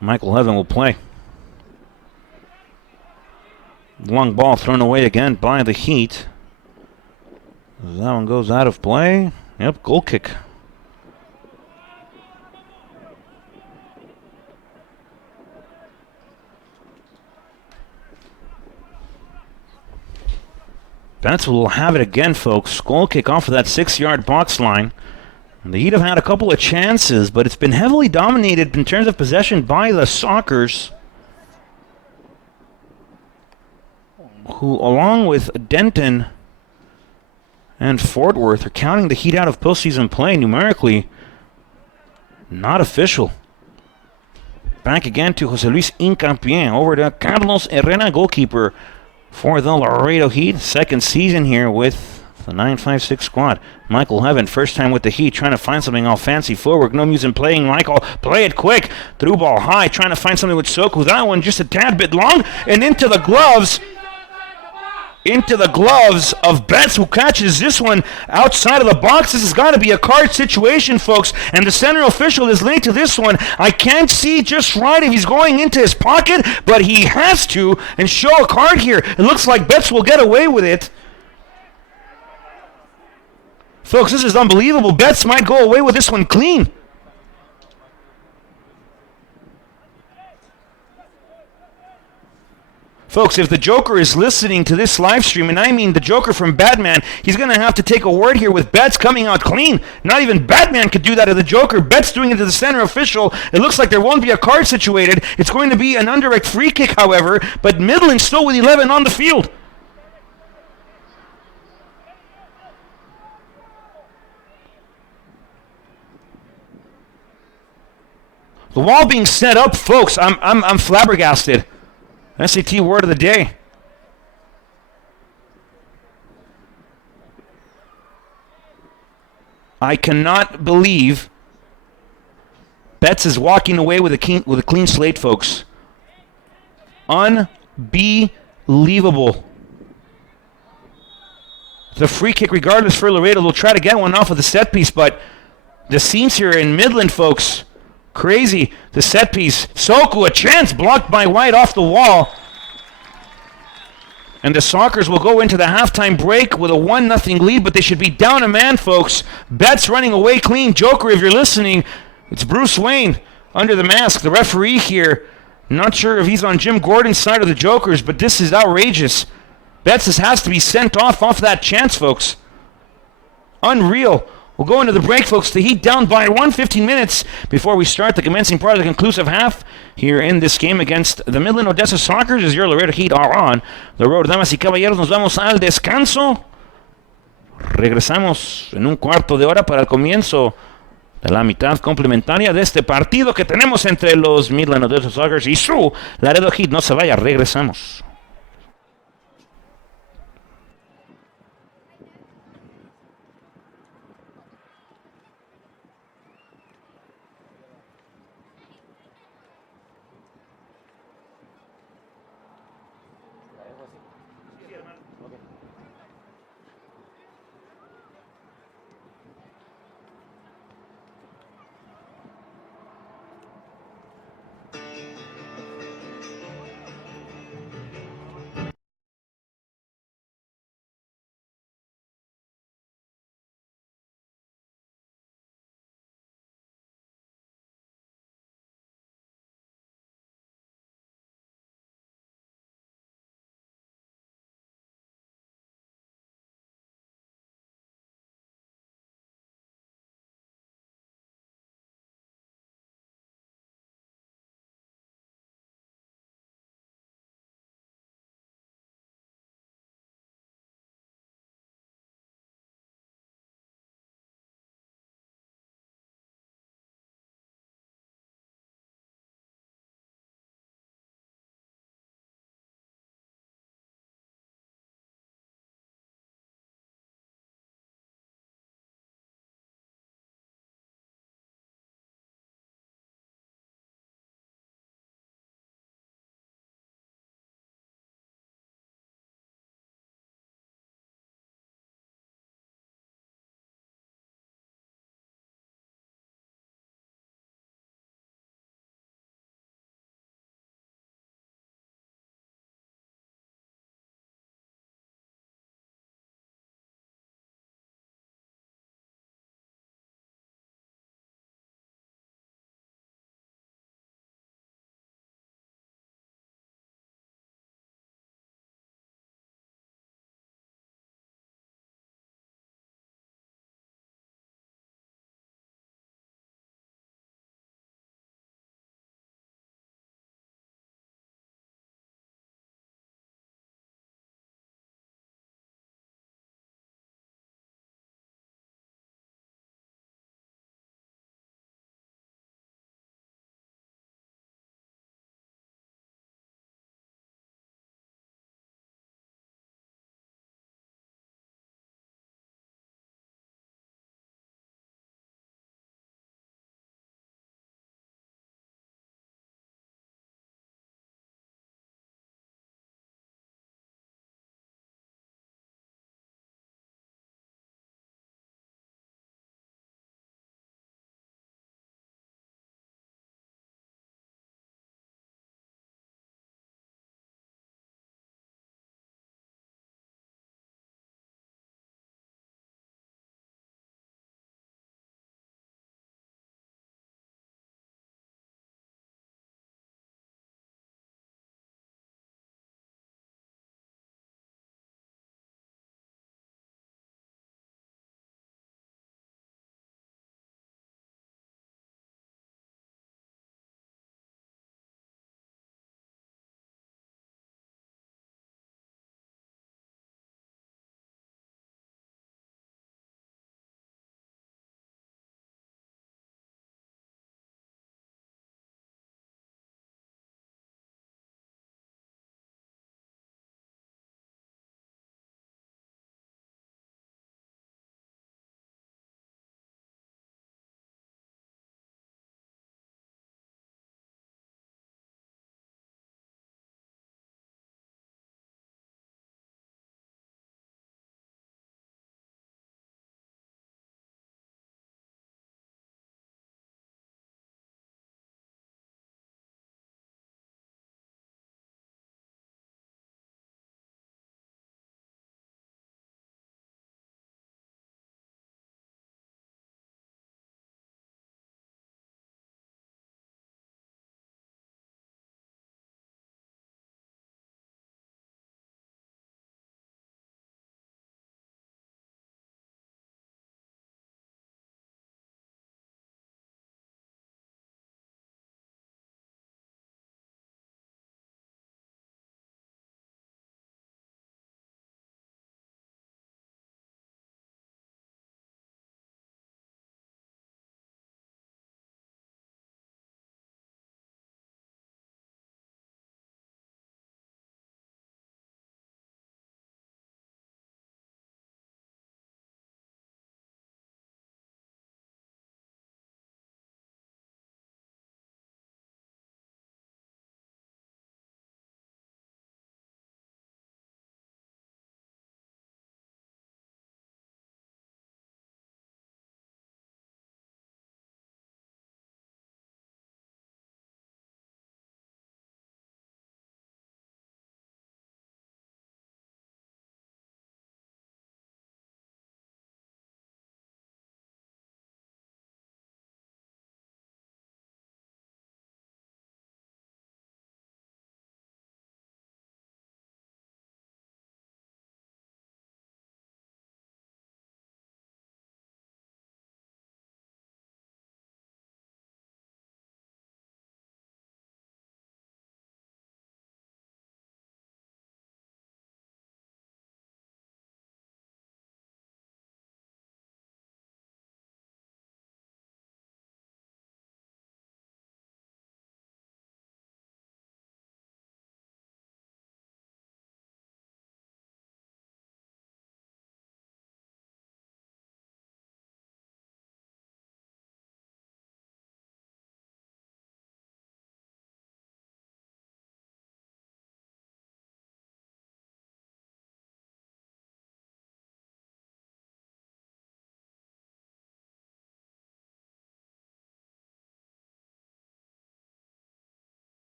Michael Heaven will play. Long ball thrown away again by the Heat. That one goes out of play. Yep, goal kick. Betts will have it again, folks. Goal kick off of that 6-yard box line. And the Heat have had a couple of chances, but it's been heavily dominated in terms of possession by the Sockers, who, along with Denton and Fort Worth, are counting the Heat out of postseason play numerically. Not official. Back again to Jose Luis Incampien. Over to Carlos Herrera, goalkeeper for the Laredo Heat. Second season here with the 956 squad. Michael Heaven, first time with the Heat, trying to find something all fancy footwork. No music playing. Michael, play it quick. Through ball high, trying to find something with Soku. That one just a tad bit long, and into the gloves. Into the gloves of Betts, who catches this one outside of the box. This has got to be a card situation, folks. And the center official is linked to this one. I can't see just right if he's going into his pocket, but he has to and show a card here. It looks like Betts will get away with it. Folks, this is unbelievable. Betts might go away with this one clean. Folks, if the Joker is listening to this live stream, and I mean the Joker from Batman, he's going to have to take a word here with Betts coming out clean. Not even Batman could do that to the Joker. Betts doing it to the center official. It looks like there won't be a card situated. It's going to be an indirect free kick, however, but Midland still with 11 on the field. The wall being set up, folks, I'm flabbergasted. SAT word of the day. I cannot believe Betts is walking away with a clean slate, folks. Unbelievable. The free kick, regardless, for Laredo. They'll try to get one off of the set piece, but the scenes here in Midland, folks, crazy. The set piece. Soku, a chance, blocked by White off the wall. And the Sockers will go into the halftime break with a 1-0 lead, but they should be down a man, folks. Betts running away clean. Joker, if you're listening, it's Bruce Wayne under the mask, the referee here. Not sure if he's on Jim Gordon's side of the Jokers, but this is outrageous. Betts has to be sent off that chance, folks. Unreal. We'll go into the break, folks. The Heat down by 15 minutes before we start the commencing part of the conclusive half here in this game against the Midland-Odessa Sockers as your Laredo Heat are on the road. Damas y caballeros, nos vamos al descanso. Regresamos en un cuarto de hora para el comienzo de la mitad complementaria de este partido que tenemos entre los Midland-Odessa Sockers y su Laredo Heat. No se vaya, regresamos.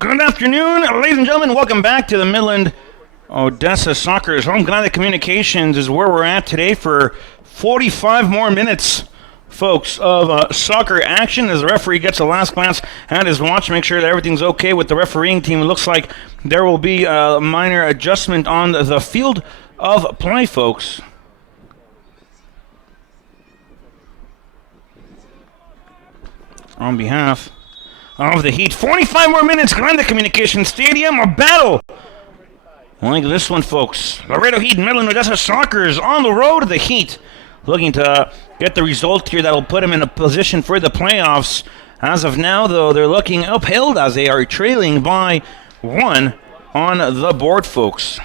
Good afternoon, ladies and gentlemen. Welcome back to the Midland-Odessa Sockers. Home Grande Communications is where we're at today for 45 more minutes, folks, of soccer action as the referee gets a last glance at his watch to make sure that everything's okay with the refereeing team. It looks like there will be a minor adjustment on the field of play, folks. On behalf of the Heat, 45 more minutes, Grande Communications Stadium, a battle like this one, folks. Laredo Heat, Midland-Odessa Sockers on the road to the Heat, looking to get the result here that will put them in a position for the playoffs. As of now, though, they're looking uphill as they are trailing by 1 on the board, folks.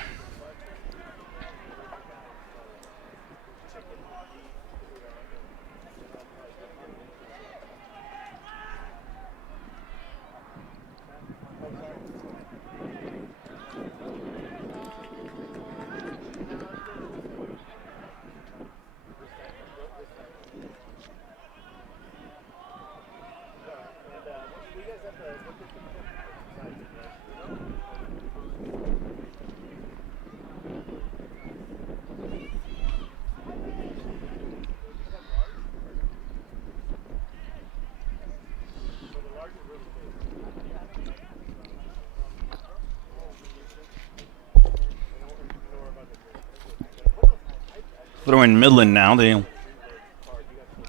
Throw in Midland now. They'll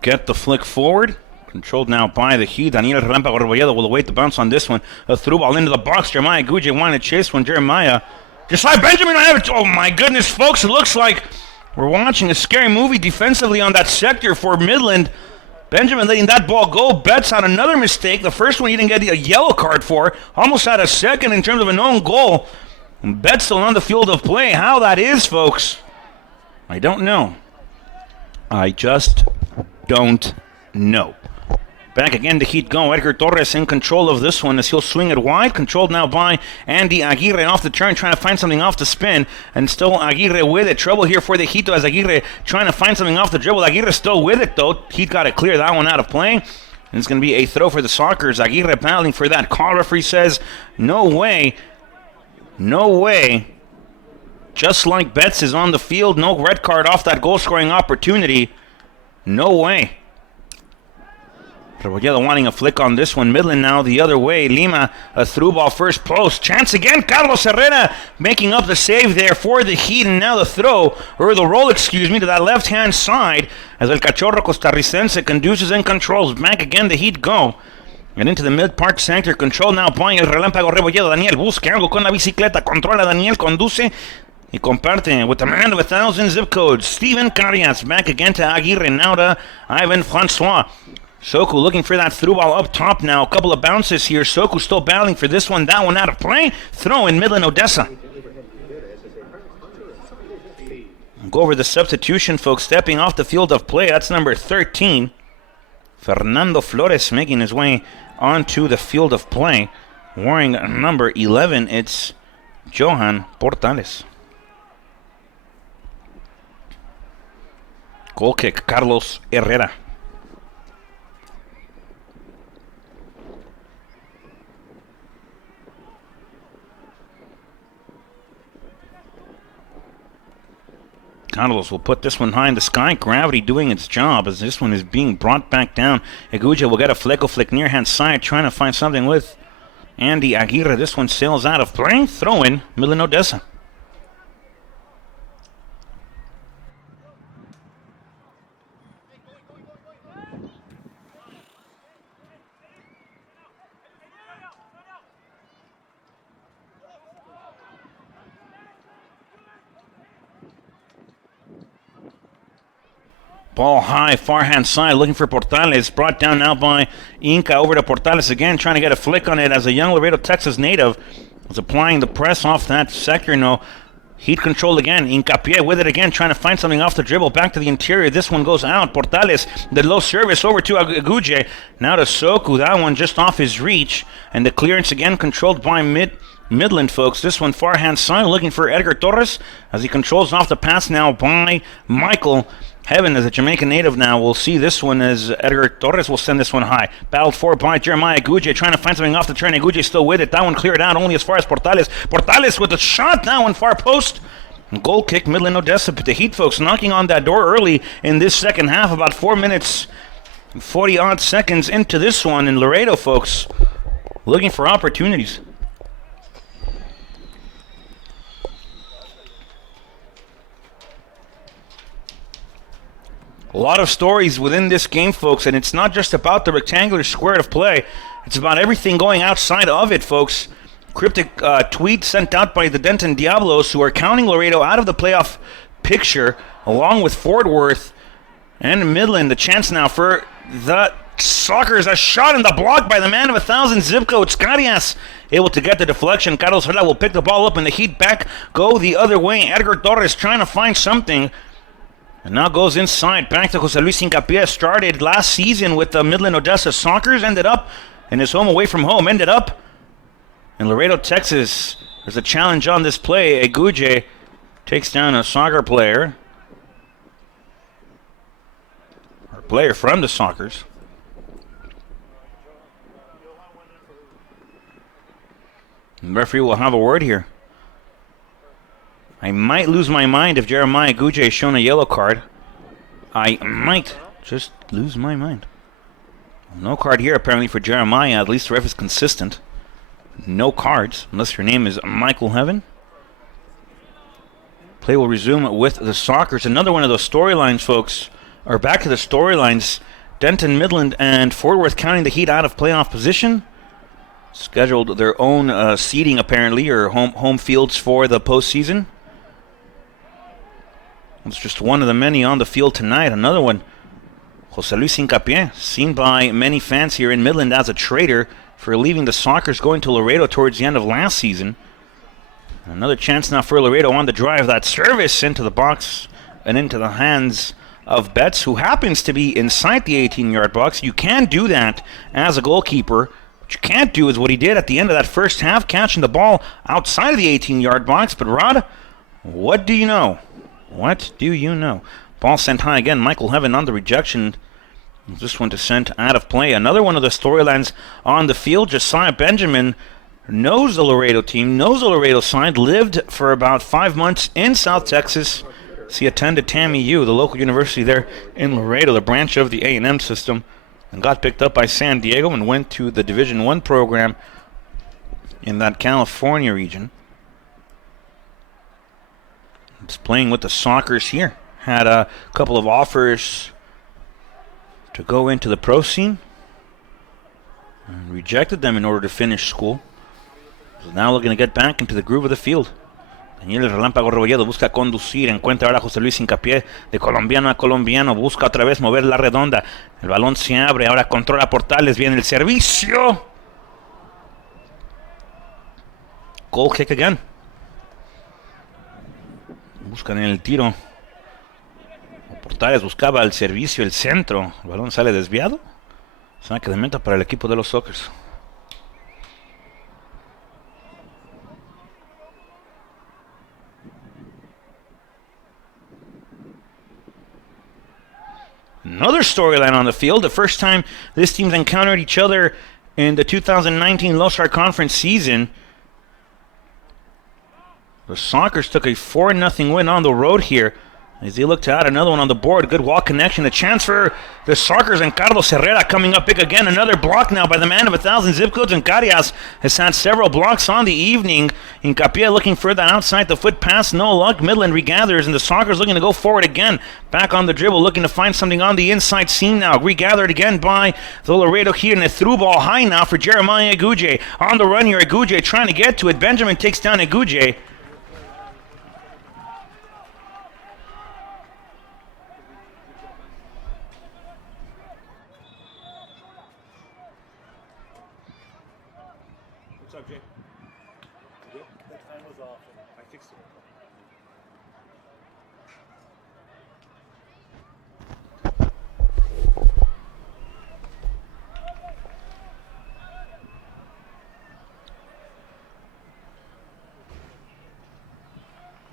get the flick forward. Controlled now by the Heat. Daniel Relámpago Rebolledo will await the bounce on this one. A through ball into the box. Jeremiah Gouge wanted to chase one. Jeremiah. Josiah Benjamin. Oh my goodness, folks. It looks like we're watching a scary movie defensively on that sector for Midland. Benjamin letting that ball go. Betts had another mistake. The first one he didn't get a yellow card for. Almost had a second in terms of an own goal. And Betts still on the field of play. How that is, folks, I don't know. I just don't know. Back again to Heat go. Edgar Torres in control of this one as he'll swing it wide. Controlled now by Andy Aguirre off the turn, trying to find something off the spin. And still Aguirre with it. Trouble here for the Heat as Aguirre trying to find something off the dribble. Aguirre still with it though. Heat got to clear that one out of play. And it's going to be a throw for the Sockers. Aguirre battling for that call. Referee says, no way. No way. Just like Betts is on the field, no red card off that goal-scoring opportunity. No way. Rebolledo wanting a flick on this one. Midland now the other way. Lima, a through ball first post. Chance again. Carlos Herrera making up the save there for the Heat. And now the throw, or the roll, excuse me, to that left-hand side as El Cachorro Costarricense conduces and controls. Back again, the Heat go. And into the mid-park center. Control now by El Relámpago Rebolledo. Daniel busca algo con la bicicleta. Controla Daniel, conduce. Y comparte with the man of 1,000 zip codes, Steven Carias. Back again to Aguirre, now to Ivan Francois. Soku looking for that through ball up top now. A couple of bounces here. Soku still battling for this one. That one out of play. Throw in Midland-Odessa. Go over the substitution, folks. Stepping off the field of play. That's number 13. Fernando Flores making his way onto the field of play. Wearing number 11, it's Johan Portales. Goal kick, Carlos Herrera. Carlos will put this one high in the sky. Gravity doing its job as this one is being brought back down. Eguja will get a flick near hand side, trying to find something with Andy Aguirre. This one sails out of play. Throw in Midland-Odessa. Ball high, far hand side, looking for Portales. Brought down now by Inca. Over to Portales again, trying to get a flick on it as a young Laredo, Texas native was applying the press off that sector. No, Heat control again. Incapié with it again, trying to find something off the dribble. Back to the interior. This one goes out. Portales, the low service over to Aguje. Now to Soku. That one just off his reach. And the clearance again controlled by Midland, folks. This one far hand side, looking for Edgar Torres as he controls off the pass now by Michael Heaven, as a Jamaican native now. We'll see this one as Edgar Torres will send this one high. Battled for by Jeremiah Guje, trying to find something off the turn. Guje still with it. That one cleared out only as far as Portales. Portales with a shot now on far post. Goal kick, Midland-Odessa. But the Heat, folks, knocking on that door early in this second half. About 4 minutes, 40-odd seconds into this one. In Laredo, folks, looking for opportunities. A lot of stories within this game, folks, and it's not just about the rectangular square of play. It's about everything going outside of it, folks. Cryptic tweet sent out by the Denton Diablos, who are counting Laredo out of the playoff picture, along with Fort Worth and Midland. The chance now for the Sockers. A shot in the block by the man of 1,000 zip code, Scarias. Able to get the deflection. Carlos Herrera will pick the ball up, and the Heat back go the other way. Edgar Torres trying to find something. And now goes inside, back to Jose Luis Hincapié. Started last season with the Midland-Odessa Sockers, ended up in his home away from home, ended up in Laredo, Texas. There's a challenge on this play. Eguje takes down a soccer player. Or player from the Sockers. The referee will have a word here. I might lose my mind if Jeremiah Guje is shown a yellow card. I might just lose my mind. No card here apparently for Jeremiah. At least the ref is consistent. No cards, unless your name is Michael Heaven. Play will resume with the Sockers. Another one of those storylines, folks. Or back to the storylines. Denton, Midland, and Fort Worth counting the Heat out of playoff position. Scheduled their own seating apparently, or home fields for the postseason. It's just one of the many on the field tonight. Another one, Jose Luis Hincapié, seen by many fans here in Midland as a traitor for leaving the Sockers, going to Laredo towards the end of last season. Another chance now for Laredo on the drive. That service into the box and into the hands of Betts, who happens to be inside the 18-yard box. You can do that as a goalkeeper. What you can't do is what he did at the end of that first half, catching the ball outside of the 18-yard box. But Rod, what do you know? What do you know? Ball sent high again. Michael Heaven on the rejection. This one to sent out of play. Another one of the storylines on the field. Josiah Benjamin knows the Laredo team, knows the Laredo side, lived for about 5 months in South Texas. He attended TAMI U, the local university there in Laredo, the branch of the A&M system, and got picked up by San Diego and went to the Division I program in that California region. He's playing with the Sockers here. Had a couple of offers to go into the pro scene and rejected them in order to finish school. So now looking to get back into the groove of the field. Daniel Relámpago Rebolledo busca conducir, encuentra ahora a José Luis Hincapié, de colombiano a colombiano, busca otra vez mover la redonda. El balón se abre, ahora controla Portales, viene el servicio. Goal kick again. Buscan el tiro. Portales buscaba el servicio, el centro. El balón sale desviado. Saque de meta para el equipo de los Sockers. Another storyline on the field. The first time this team's encountered each other in the 2019 Losar Conference season. The Sockers took a 4-0 win on the road here as they look to add another one on the board. Good wall connection. A chance for the Sockers, and Carlos Herrera coming up big again. Another block now by the man of 1,000 zip codes, and Carias has had several blocks on the evening. Hincapié looking for that outside the foot pass. No luck. Midland regathers, and the Sockers looking to go forward again. Back on the dribble, looking to find something on the inside seam now. Regathered again by the Laredo Heat, and a through ball high now for Jeremiah Eguje. On the run here, Eguje trying to get to it. Benjamin takes down Eguje. What's up, Jay? Good? That time was off. I fixed it.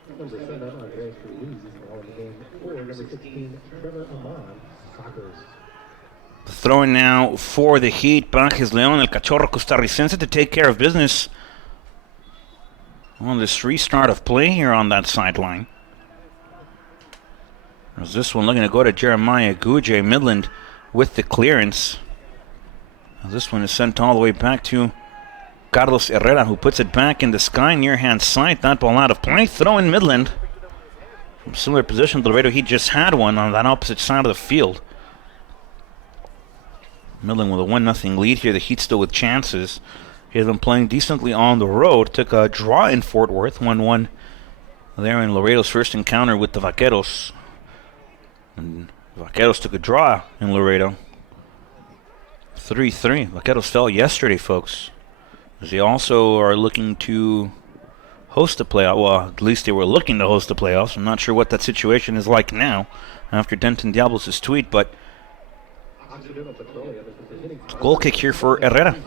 Number 7 Andres Ruiz is now in the game for number 16 Trevor Amon Sockers. Throwing now for the Heat. Bajes León, el cachorro costarricense, to take care of business on this restart of play here on that sideline. As this one looking to go to Jeremiah Guje. Midland with the clearance. As this one is sent all the way back to Carlos Herrera, who puts it back in the sky near hand side. That ball out of play. Throw in Midland. From similar position, the Laredo Heat just had one on that opposite side of the field. Midland with a 1-0 lead here. The Heat still with chances. He has been playing decently on the road. Took a draw in Fort Worth, 1-1 there in Laredo's first encounter with the Vaqueros. And Vaqueros took a draw in Laredo. 3-3. Vaqueros fell yesterday, folks. As they also are looking to host the playoff. Well, at least they were looking to host the playoffs. I'm not sure what that situation is like now after Denton Diablos' tweet, but goal kick here for Herrera.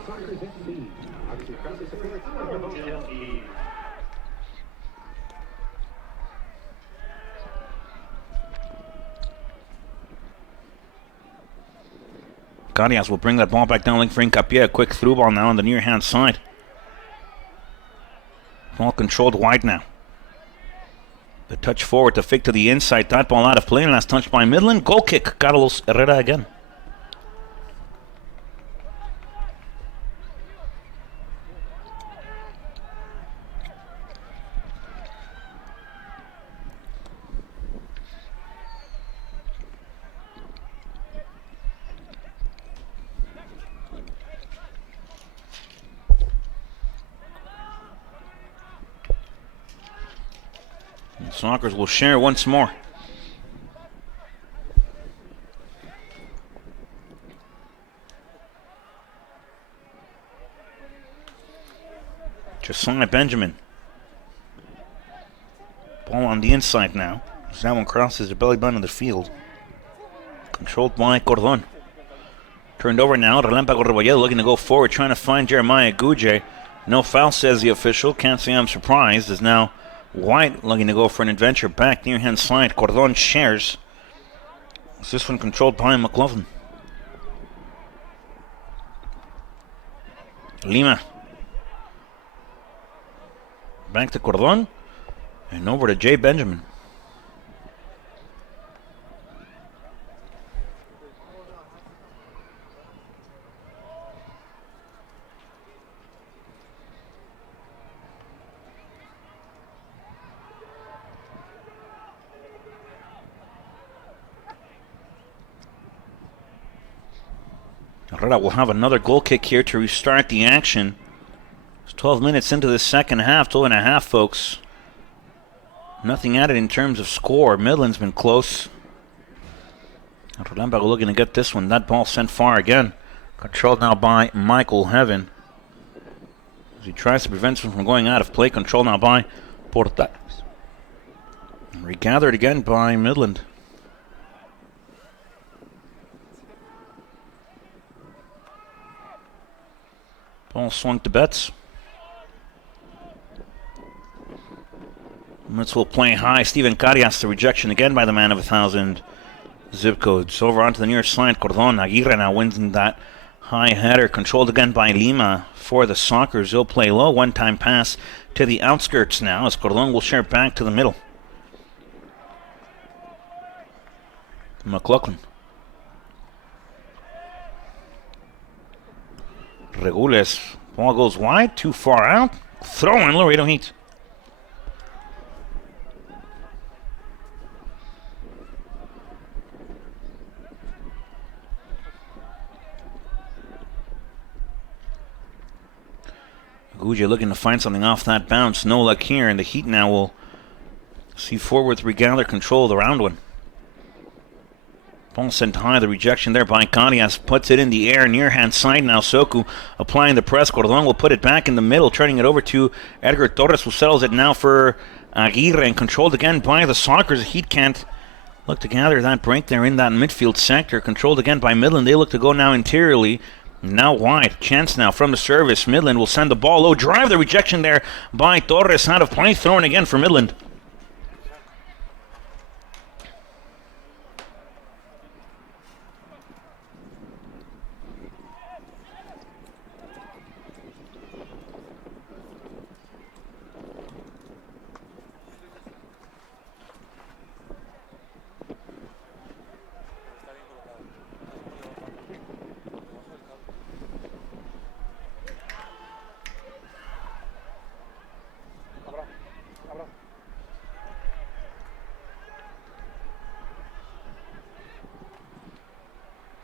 Carias will bring that ball back down, looking for Hincapié. A quick through ball now on the near hand side. Ball controlled wide now. The touch forward to fake to the inside. That ball out of play, and that's touched by Midland. Goal kick, Carlos Herrera again. Sockers will share once more. Josiah Benjamin. Ball on the inside now. As that one crosses the belly button of the field. Controlled by Cordon. Turned over now. Relámpago Rebolledo looking to go forward, trying to find Jeremiah Guje. No foul, says the official. Can't say I'm surprised. Is now White looking to go for an adventure back near hand side. Cordon shares. Is this one controlled by McLaughlin? Lima. Back to Cordon. And over to Jay Benjamin. Herrera will have another goal kick here to restart the action. It's 12 minutes into the second half, 12 and a half, folks. Nothing added in terms of score. Midland's been close. Relámpago looking to get this one. That ball sent far again. Controlled now by Michael Heaven. As he tries to prevent him from going out of play. Controlled now by Portas. Regathered again by Midland. Ball swung to Betts. Metz will play high. Steven Carias, the rejection again by the man of 1,000 zip codes. Over onto the near side. Cordon Aguirre now wins in that high header. Controlled again by Lima for the Sockers. They'll play low. One-time pass to the outskirts now as Cordon will share back to the middle. McLaughlin. Regules. Ball goes wide, too far out. Throw in Laredo Heat. Guje looking to find something off that bounce. No luck here, and the Heat now will see forward regather control of the round one. Ball sent high, the rejection there by Carias. Puts it in the air, near hand side now. Soku applying the press. Cordon will put it back in the middle, turning it over to Edgar Torres, who settles it now for Aguirre, and controlled again by the Sockers. Heat can't look to gather that break there in that midfield sector. Controlled again by Midland. They look to go now interiorly. Now wide. Chance now from the service. Midland will send the ball low. Drive the rejection there by Torres out of play. Thrown again for Midland.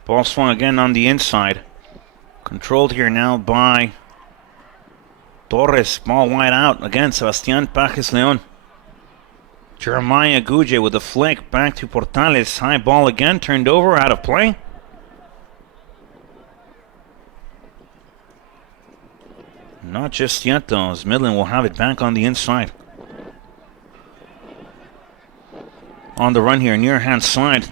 Ball swung again on the inside. Controlled here now by Torres. Ball wide out. Again, Sebastian Pajes Leon. Jeremiah Guje with a flick back to Portales. High ball again. Turned over. Out of play. Not just yet, though, as Midland will have it back on the inside. On the run here, near hand side.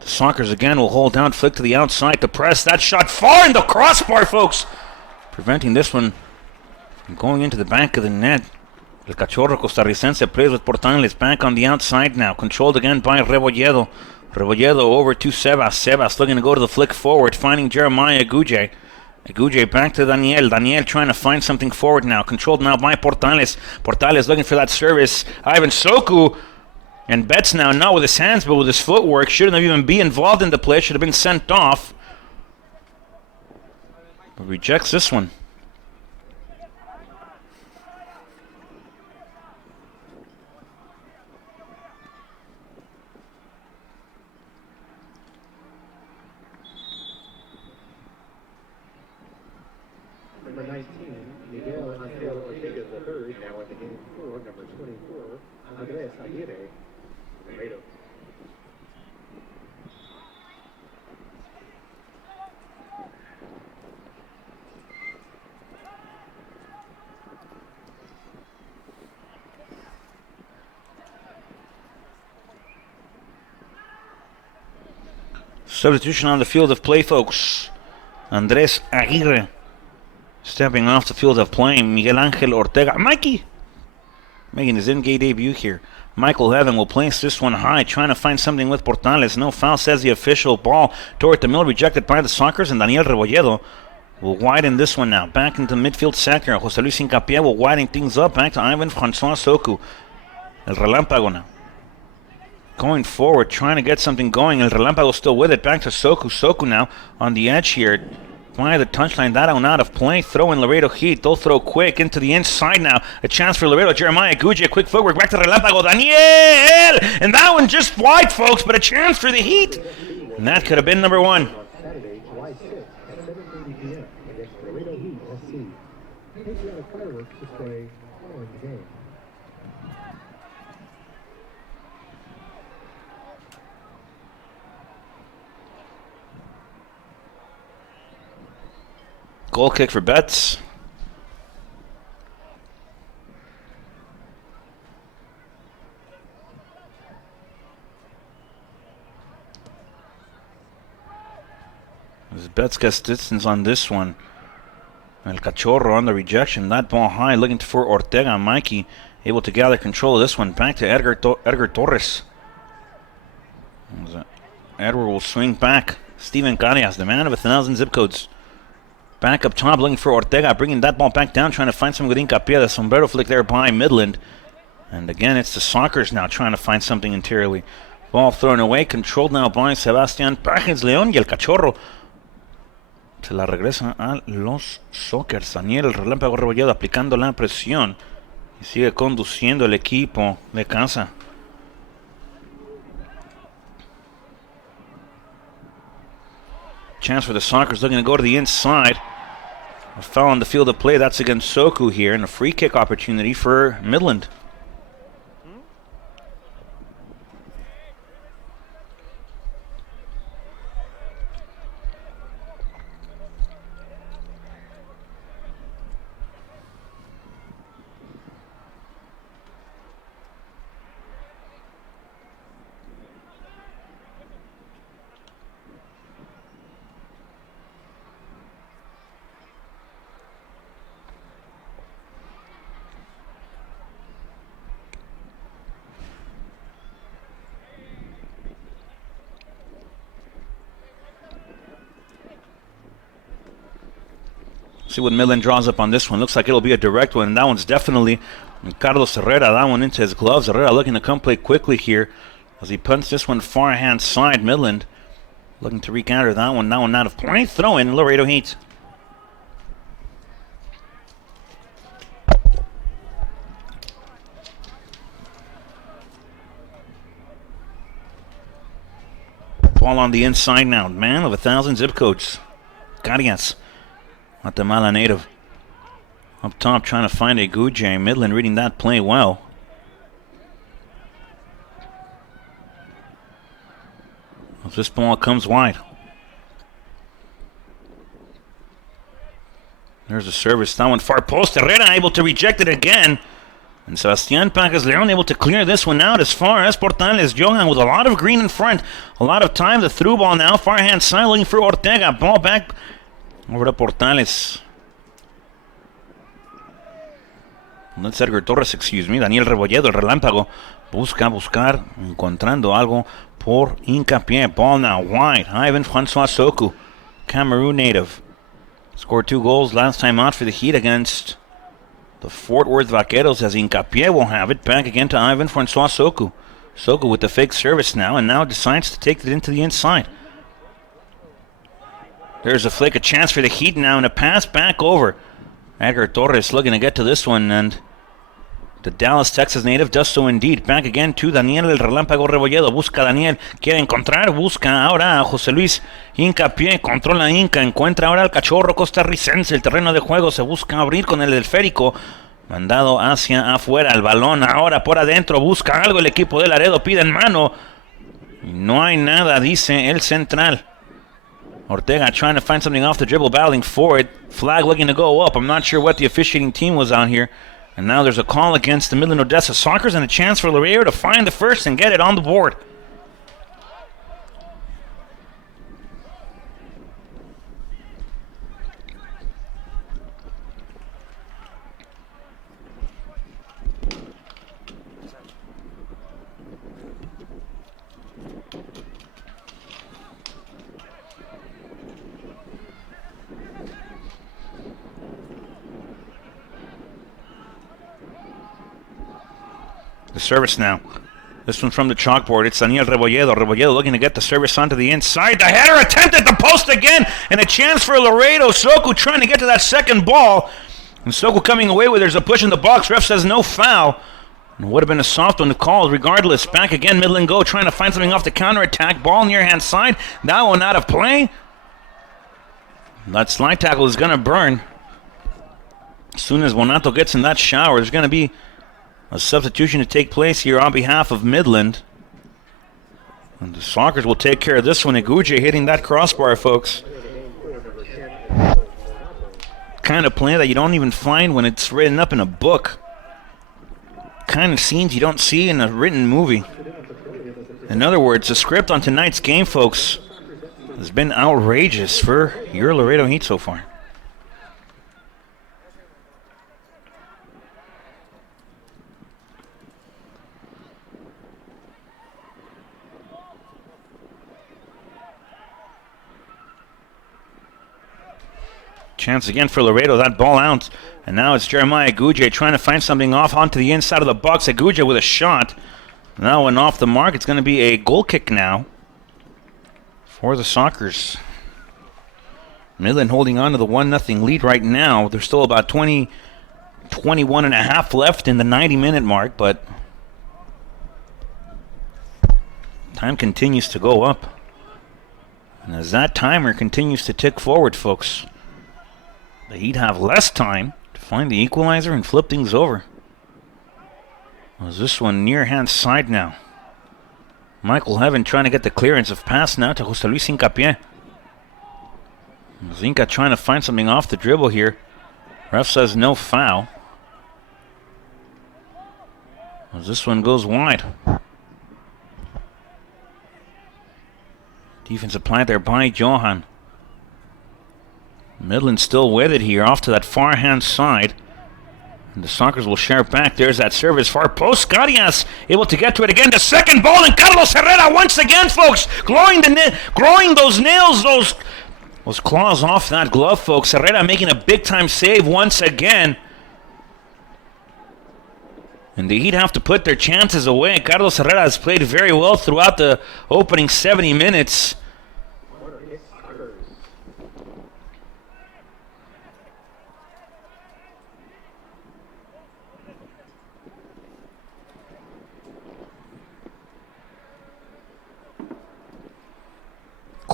The Sockers again will hold down, flick to the outside to press. That shot far in the crossbar, folks. Preventing this one from going into the back of the net. El Cachorro Costarricense plays with Portales back on the outside now. Controlled again by Rebolledo. Rebolledo over to Sebas. Sebas looking to go to the flick forward, finding Jeremiah Guje. Guje back to Daniel. Daniel trying to find something forward now. Controlled now by Portales. Portales looking for that service. Ivan Soku. And Betts now, not with his hands, but with his footwork. Shouldn't have even been involved in the play. Should have been sent off. But rejects this one. Number 19, Miguel Angel Ortega III, now in the game for number 24, Andres Aguirre, Laredo. Substitution on the field of play, folks. Andres Aguirre stepping off the field of play. Miguel Angel Ortega. Mikey making his in-game debut here. Michael Heaven will place this one high, trying to find something with Portales. No foul, says the official. Ball toward the middle, rejected by the Sockers, and Daniel Rebolledo will widen this one now. Back into midfield sector. José Luis Hincapié will widen things up. Back to Ivan Francois Soku. El Relámpago now going forward, trying to get something going. El Relámpago still with it. Back to Soku. Soku now on the edge here. By the touchline, that one out of play. Throw in Laredo Heat. They'll throw quick into the inside now. A chance for Laredo. Jeremiah Guje, quick footwork back to Relámpago. Daniel! And that one just wide, folks, but a chance for the Heat. And that could have been number one. Saturday, July 6th at 7:30 p.m. against Laredo Heat SC. Patriotic fireworks display following the game. Goal kick for Betts. As Betts gets distance on this one. El Cachorro on the rejection. That ball high, looking for Ortega. Mikey able to gather control of this one. Back to Edgar Torres. Edward will swing back. Steven Carias, the man of 1,000 zip codes. Back up top, looking for Ortega, bringing that ball back down, trying to find something with Hincapié. The sombrero flick there by Midland. And again, it's the Sockers now trying to find something interiorly. Ball thrown away, controlled now by Sebastián Pajes León, y el Cachorro se la regresa a los Sockers. Daniel el Relámpago Rebolledo aplicando la presión y sigue conduciendo el equipo de casa. Chance for the Sockers, looking to go to the inside. A foul on the field of play. That's against Soku here, and a free kick opportunity for Midland. See what Midland draws up on this one. Looks like it'll be a direct one. And that one's definitely Carlos Herrera. That one into his gloves. Herrera looking to come play quickly here as he punts this one far hand side. Midland looking to recounter that one. That one out of play. Throw in Laredo Heat. ball on the inside now. Man of 1,000 zip codes. Carias, Guatemala native. Up top trying to find a Guje. Midland reading that play well. As this ball comes wide. There's a service. That one far post. Herrera able to reject it again. And Sebastian Pacas Leon able to clear this one out as far as Portales. Johan with a lot of green in front. A lot of time. The through ball now. Far hand side looking for Ortega. Ball back over to Portales. No es Edgar Torres, excuse me. Daniel Rebolledo, el relámpago. Buscar, encontrando algo por hincapié. Ball now wide. Ivan Francois Soku, Cameroon native. Scored 2 goals last time out for the Heat against the Fort Worth Vaqueros, as Hincapié will have it. Back again to Ivan Francois Soku. Soku with the fake service now, and now decides to take it into the inside. There's a flick, a chance for the Heat now, and a pass back over. Edgar Torres looking to get to this one, and the Dallas, Texas native does so indeed. Back again to Daniel el Relámpago Rebolledo. Busca Daniel, quiere encontrar, busca ahora a José Luis Hincapié. Controla Inca, encuentra ahora al cachorro costarricense. El terreno de juego se busca abrir con el delférico. Mandado hacia afuera, el balón ahora por adentro. Busca algo el equipo de Laredo, pide en mano. No hay nada, dice el central. Ortega trying to find something off the dribble, battling forward. Flag looking to go up. I'm not sure what the officiating team was out here. And now there's a call against the Midland-Odessa Sockers and a chance for Laredo to find the first and get it on the board. The service now. This one from the chalkboard. It's Daniel Rebolledo. Rebolledo looking to get the service onto the inside. The header attempt at the post again. And a chance for Laredo. Soku trying to get to that second ball. And Soku coming away with it. There's a push in the box. Ref says no foul. It would have been a soft one to call. Regardless, back again. Midland go trying to find something off the counterattack. Ball near hand side. That one out of play. That slide tackle is going to burn. As soon as Bonato gets in that shower, there's going to be a substitution to take place here on behalf of Midland. And the Sockers will take care of this one. Iguje hitting that crossbar, folks. Kind of play that you don't even find when it's written up in a book. Kind of scenes you don't see in a written movie. In other words, the script on tonight's game, folks, has been outrageous for your Laredo Heat so far. Chance again for Laredo, that ball out. And now it's Jeremiah Iguje trying to find something off onto the inside of the box. Iguje with a shot. That one off the mark. It's going to be a goal kick now for the Sockers. Midland holding on to the 1-0 lead right now. There's still about 21 and a half left in the 90-minute mark, but time continues to go up. And as that timer continues to tick forward, folks, the Heat have less time to find the equalizer and flip things over. Was this one near hand side now? Michael Heaven trying to get the clearance of pass now to José Luis Hincapié. Zinca trying to find something off the dribble here. Ref says no foul. As this one goes wide. Defense applied there by Johan. Midland still with it here, off to that far hand side. And the Sockers will share back. There's that service, far post. Carias able to get to it again. The second ball, and Carlos Herrera once again, folks, growing those nails, those claws off that glove, folks. Herrera making a big-time save once again. And the Heat have to put their chances away. Carlos Herrera has played very well throughout the opening 70 minutes.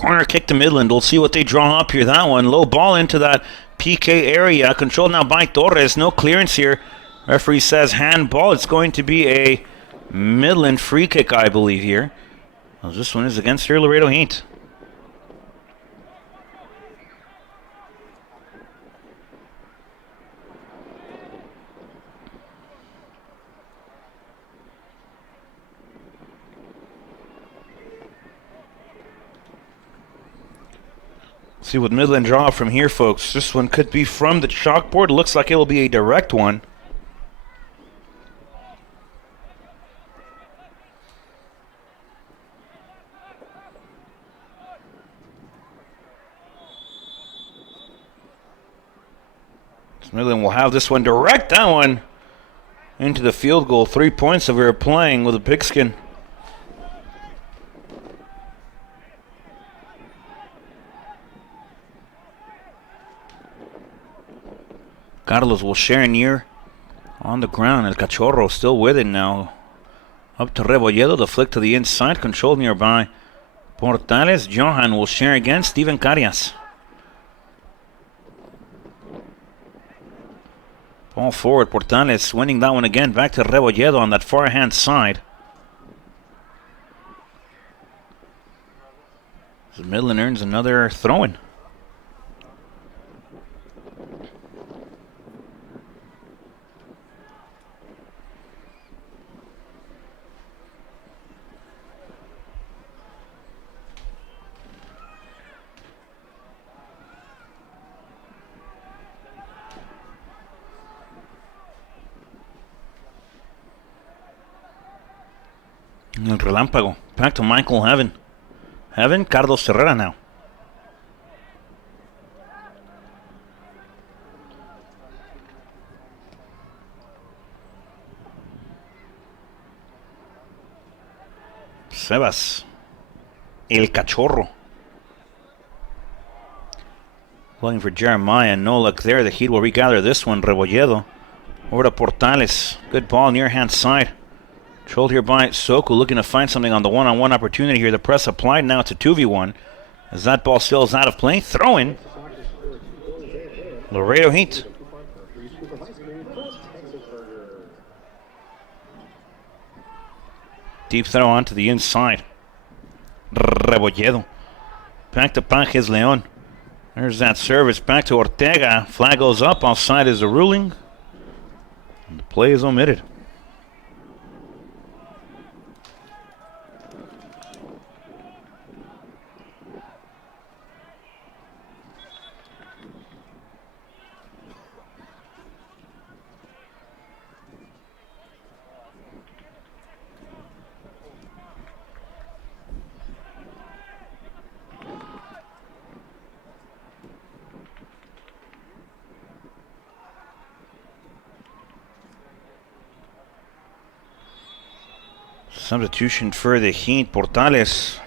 Corner kick to Midland. We'll see what they draw up here. That one. Low ball into that PK area. Controlled now by Torres. No clearance here. Referee says handball. It's going to be a Midland free kick, I believe, here. Well, this one is against your Laredo Heat. See what Midland draw from here, folks. This one could be from the chalkboard. Looks like it will be a direct one. So Midland will have this one direct. That one into the field goal. 3 points that we were playing with a pigskin. Carlos will share near on the ground. El Cachorro still with it now. Up to Rebolledo. The flick to the inside. Controlled nearby. Portales. Johan will share again. Steven Carias. Ball forward. Portales winning that one again. Back to Rebolledo on that far hand side. So Midland earns another throw-in. El relámpago. Back to Michael Heaven. Heaven, Carlos Herrera now. Sebas. El Cachorro. Looking for Jeremiah. No luck there. The Heat will regather this one. Rebolledo. Over to Portales. Good ball near hand side. Controlled here by Soku, looking to find something on the one-on-one opportunity here. The press applied, now it's a 2v1. As that ball still is out of play. Throw in. Laredo Heat. Deep throw onto the inside. Rebolledo. Back to Pajes Leon. There's that service back to Ortega. Flag goes up. Offside is the ruling. And the play is omitted. Substitution for the Heat. Portales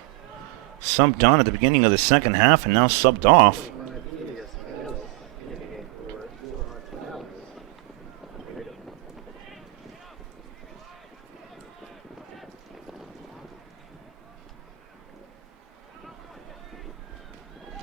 subbed on at the beginning of the second half and now subbed off.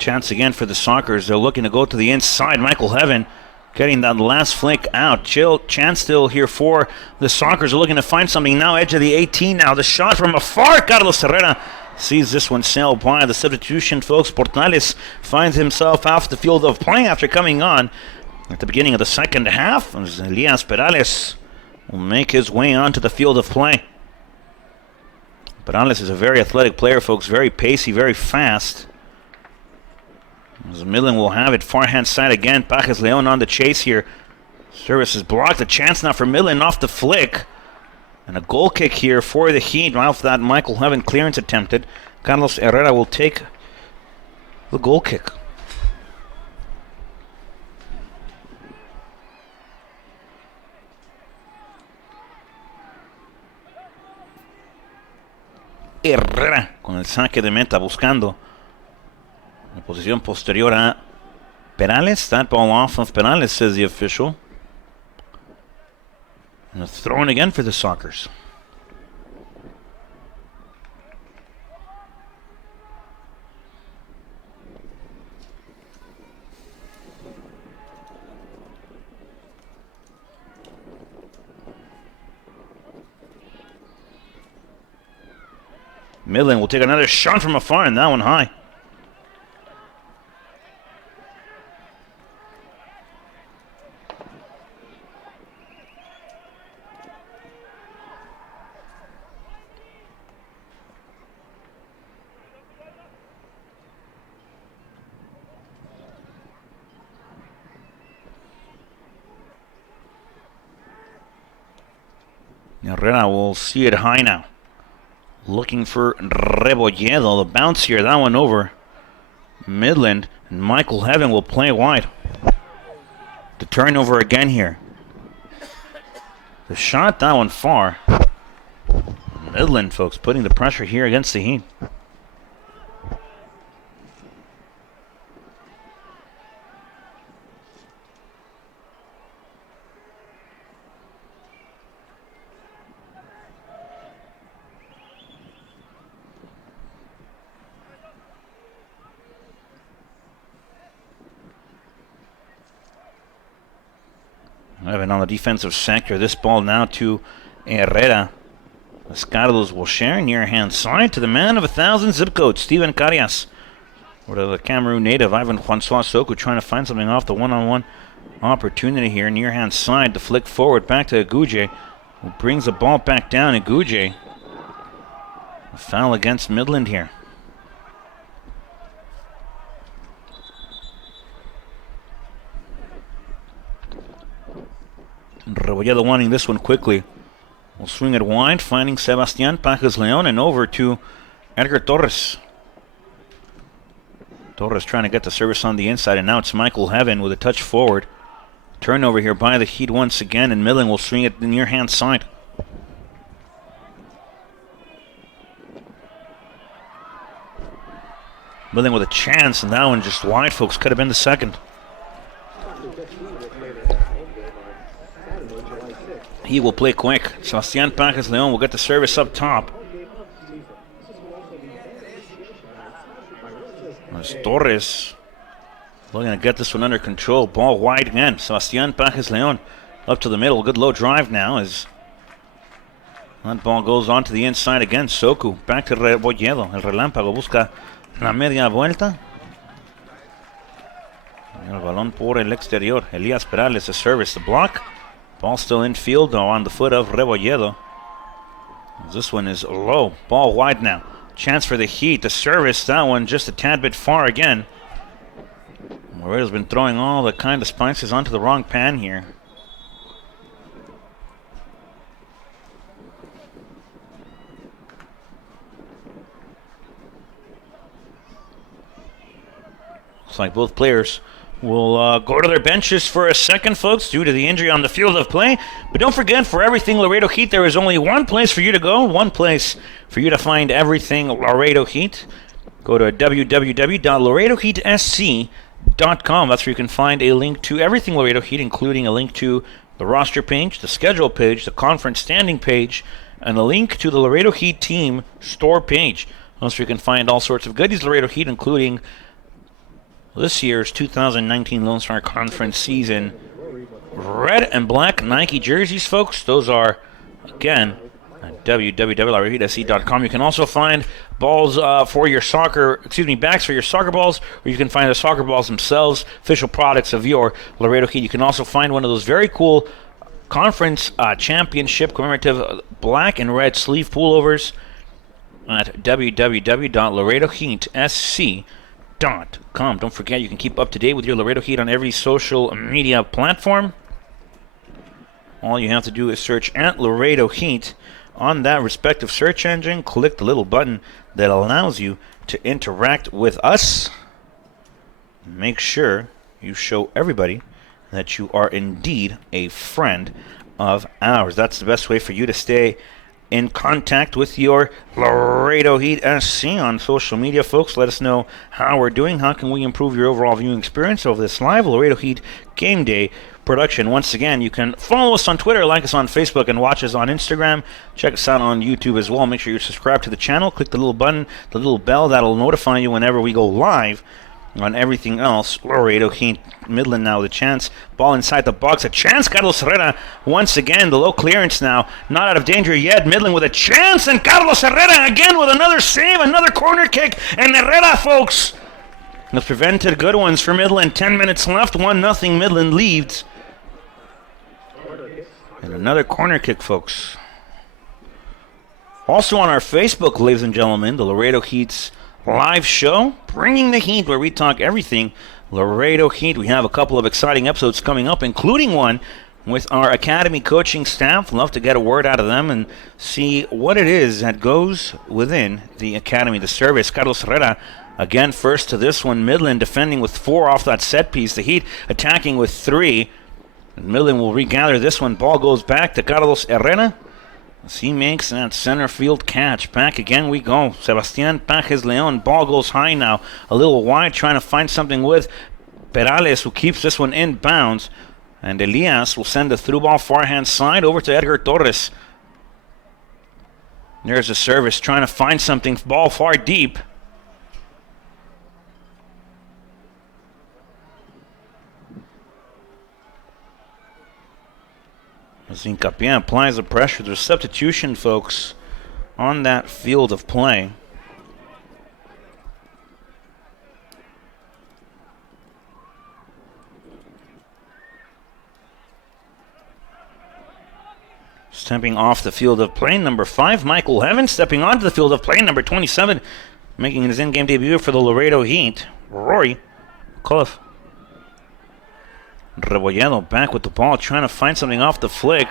Chance again for the Sockers. They're looking to go to the inside. Michael Heaven getting that last flick out. Chance still here for the Sockers. Are looking to find something now. Edge of the 18 now. The shot from afar. Carlos Herrera sees this one sail by. The substitution, folks. Portales finds himself off the field of play after coming on at the beginning of the second half. As Elias Perales will make his way onto the field of play. Perales is a very athletic player, folks. Very pacey, very fast. As Midland will have it, far hand side again. Pajes Leon on the chase here. Service is blocked. A chance now for Midland off the flick. And a goal kick here for the Heat. Off that Michael Heaven clearance attempted. Carlos Herrera will take the goal kick. Herrera con el saque de meta buscando la posición posterior a Perales. That ball off of Perales, says the official. And a throw-in again for the Sockers. Midland will take another shot from afar, and that one high. Herrera will see it high now. Looking for Rebolledo. The bounce here, that one over Midland. And Michael Heaven will play wide. The turnover again here. The shot, that one far. Midland, folks, putting the pressure here against the Heat. Evan on the defensive sector. This ball now to Herrera. Los Carlos will share near hand side to the man of 1,000 zip codes, Steven Carias. Or to the Cameroon native, Ivan Francois Soko, trying to find something off the one-on-one opportunity here. Near hand side, the flick forward back to Aguje, who brings the ball back down. Aguje. A foul against Midland here. Rebolledo wanting this one quickly. Will swing it wide, finding Sebastian Pajes Leon, and over to Edgar Torres. Torres trying to get the service on the inside, and now it's Michael Heaven with a touch forward. Turnover here by the Heat once again, and Midland will swing it the near hand side. Midland with a chance, and that one just wide, folks. Could have been the second. He will play quick. Sebastian Pajes Leon will get the service up top. There's Torres looking to get this one under control. Ball wide again. Sebastian Pajes Leon up to the middle. Good low drive now as that ball goes on to the inside again. Soku back to Rebolledo. El relámpago busca la media vuelta. El balón por el exterior. Elías Perales, the service, the block. Ball still in field, though, on the foot of Rebolledo. This one is low. Ball wide now. Chance for the Heat. The service, that one just a tad bit far again. Laredo's been throwing all the kind of spices onto the wrong pan here. Looks like both players will go to their benches for a second, folks, due to the injury on the field of play. But don't forget, for everything Laredo Heat, there is only one place for you to go, one place for you to find everything Laredo Heat. Go to www.laredoheatsc.com. That's where you can find a link to everything Laredo Heat, including a link to the roster page, the schedule page, the conference standing page, and a link to the Laredo Heat team store page. That's where you can find all sorts of goodies Laredo Heat, including this year's 2019 Lone Star Conference season red and black Nike jerseys, folks. Those are, again, at www.laredoheatsc.com. You can also find balls for your soccer, bags for your soccer balls, or you can find the soccer balls themselves, official products of your Laredo Heat. You can also find one of those very cool conference championship commemorative black and red sleeve pullovers at www.laredoheatsc.com. Don't forget, you can keep up to date with your Laredo Heat on every social media platform. All you have to do is search at Laredo Heat on that respective search engine. Click the little button that allows you to interact with us. Make sure you show everybody that you are indeed a friend of ours. That's the best way for you to stay in contact with your Laredo Heat SC on social media, folks. Let us know how we're doing. How can we improve your overall viewing experience of this live Laredo Heat game day production? Once again, you can follow us on Twitter, like us on Facebook, and watch us on Instagram. Check us out on YouTube as well. Make sure you subscribe to the channel. Click the little button, the little bell. That'll notify you whenever we go live. on everything else. Laredo Heat, Midland now the chance. Ball inside the box. A chance. Carlos Herrera once again. The low clearance now. Not out of danger yet. Midland with a chance. And Carlos Herrera again with another save. Another corner kick. And Herrera, folks, has prevented good ones for Midland. 10 minutes left. 1-0 Midland leads. And another corner kick, folks. Also on our Facebook, ladies and gentlemen, the Laredo Heat's live show, Bringing the Heat, where we talk everything Laredo Heat. We have a couple of exciting episodes coming up, including one with our academy coaching staff. Love to get a word out of them and see what it is that goes within the academy, the service. Carlos Herrera again first to this one. Midland defending with 4 off that set piece. The Heat attacking with 3. And Midland will regather this one. Ball goes back to Carlos Herrera. As he makes that center field catch. Back again we go. Sebastián Pajes León. Ball goes high now. A little wide, trying to find something with Perales, who keeps this one in bounds. And Elias will send the through ball forehand side over to Edgar Torres. There's a service trying to find something. Ball far deep. As Hincapié applies the pressure. There's substitution, folks, on that field of play. Stepping off the field of play, number 5, Michael Heaven. Stepping onto the field of play, number 27, making his in-game debut for the Laredo Heat, Rory Culliffe. Rebolledo back with the ball, trying to find something off the flick.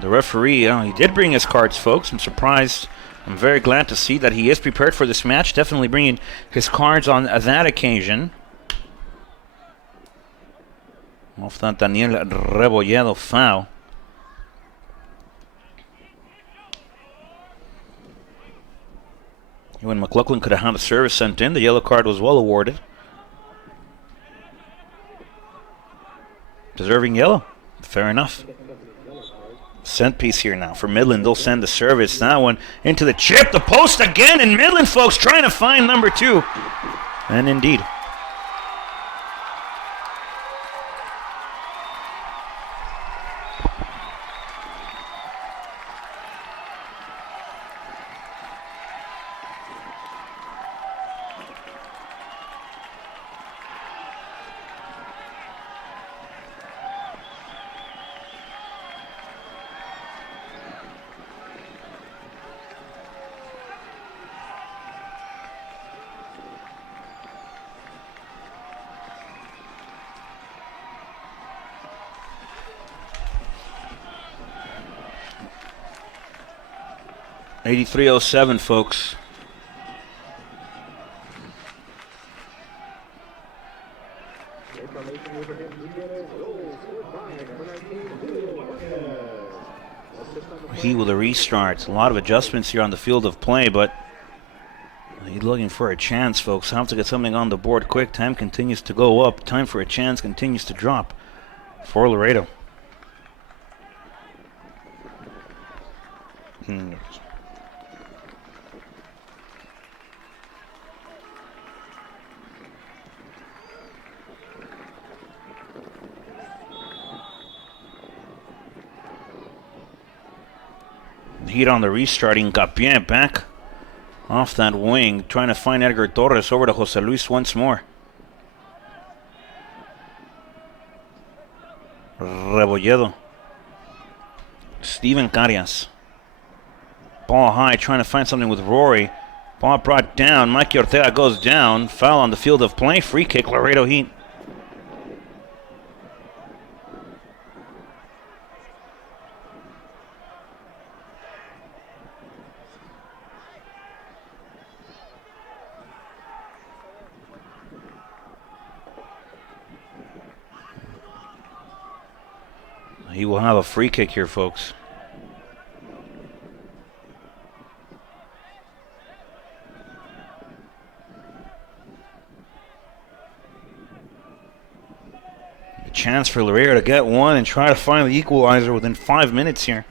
The referee, he did bring his cards, folks. I'm surprised. I'm very glad to see that he is prepared for this match. Definitely bringing his cards on that occasion. Off that Daniel Rebolledo foul. When McLaughlin could have had a service sent in, the yellow card was well awarded. Deserving yellow. Fair enough. Set piece here now for Midland. They'll send the service. That one into the chip. The post again. And Midland, folks, trying to find number 2. And indeed. .8307, folks. He with a restart. A lot of adjustments here on the field of play, but he's looking for a chance, folks. Have to get something on the board quick. Time continues to go up. Time for a chance continues to drop for Laredo. Heat on the restarting. Hincapié back off that wing, trying to find Edgar Torres. Over to Jose Luis once more. Rebolledo. Steven Carias. Ball high, trying to find something with Rory. Ball brought down. Mikey Ortega goes down. Foul on the field of play. Free kick, Laredo Heat. He will have a free kick here, folks. A chance for Laredo to get one and try to find the equalizer within 5 minutes here.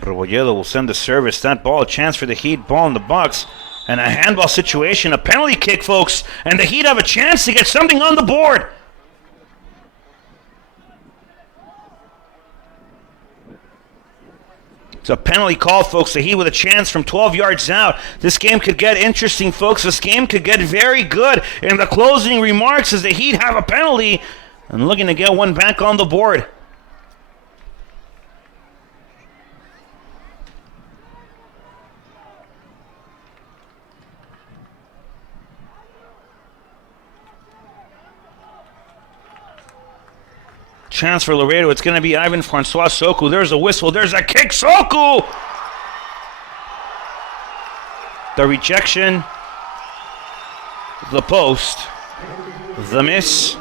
Rebolledo will send the service. That ball, a chance for the Heat. Ball in the box. And a handball situation, a penalty kick, folks. And the Heat have a chance to get something on the board. It's a penalty call, folks. The Heat with a chance from 12 yards out. This game could get interesting, folks. This game could get very good. In the closing remarks, as the Heat have a penalty and looking to get one back on the board. Chance for Laredo. It's going to be Ivan Francois Soku. There's a whistle. There's a kick. Soku! The rejection. The post. The miss.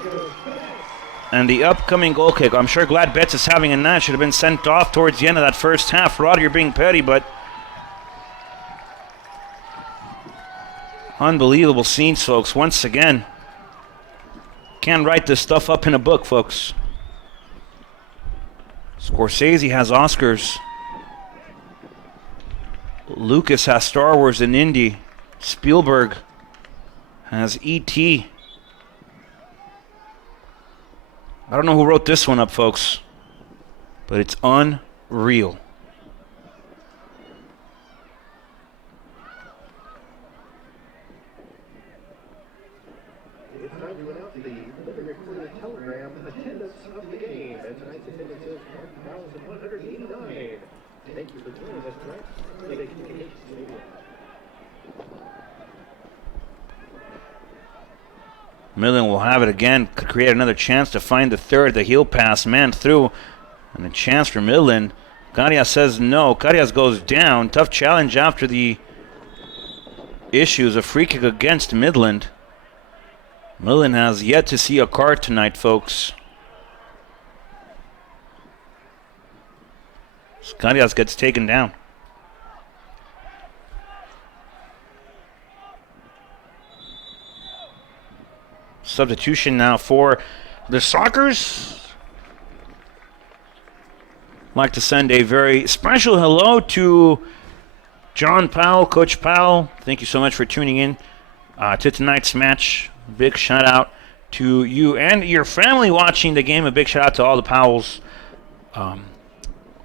And the upcoming goal kick. I'm sure Glad Betts is having a night. Should have been sent off towards the end of that first half. Rod, you're being petty, but unbelievable scenes, folks. Once again, can't write this stuff up in a book, folks. Scorsese has Oscars. Lucas has Star Wars and Indy. Spielberg has E.T. I don't know who wrote this one up, folks, but it's unreal. It's time to announce the recorded telegram attendance of the game. And tonight's attendance is 1,189. Thank you for joining us tonight at Grande Communications Stadium. Midland will have it again. Could create another chance to find the third. The heel pass, man through. And a chance for Midland. Carias says no. Carias goes down. Tough challenge after the issues. A free kick against Midland. Midland has yet to see a card tonight, folks. Carias gets taken down. Substitution now for the Sockers. I'd like to send a very special hello to John Powell, Coach Powell. Thank you so much for tuning in to tonight's match. Big shout out to you and your family watching the game. A big shout out to all the Powells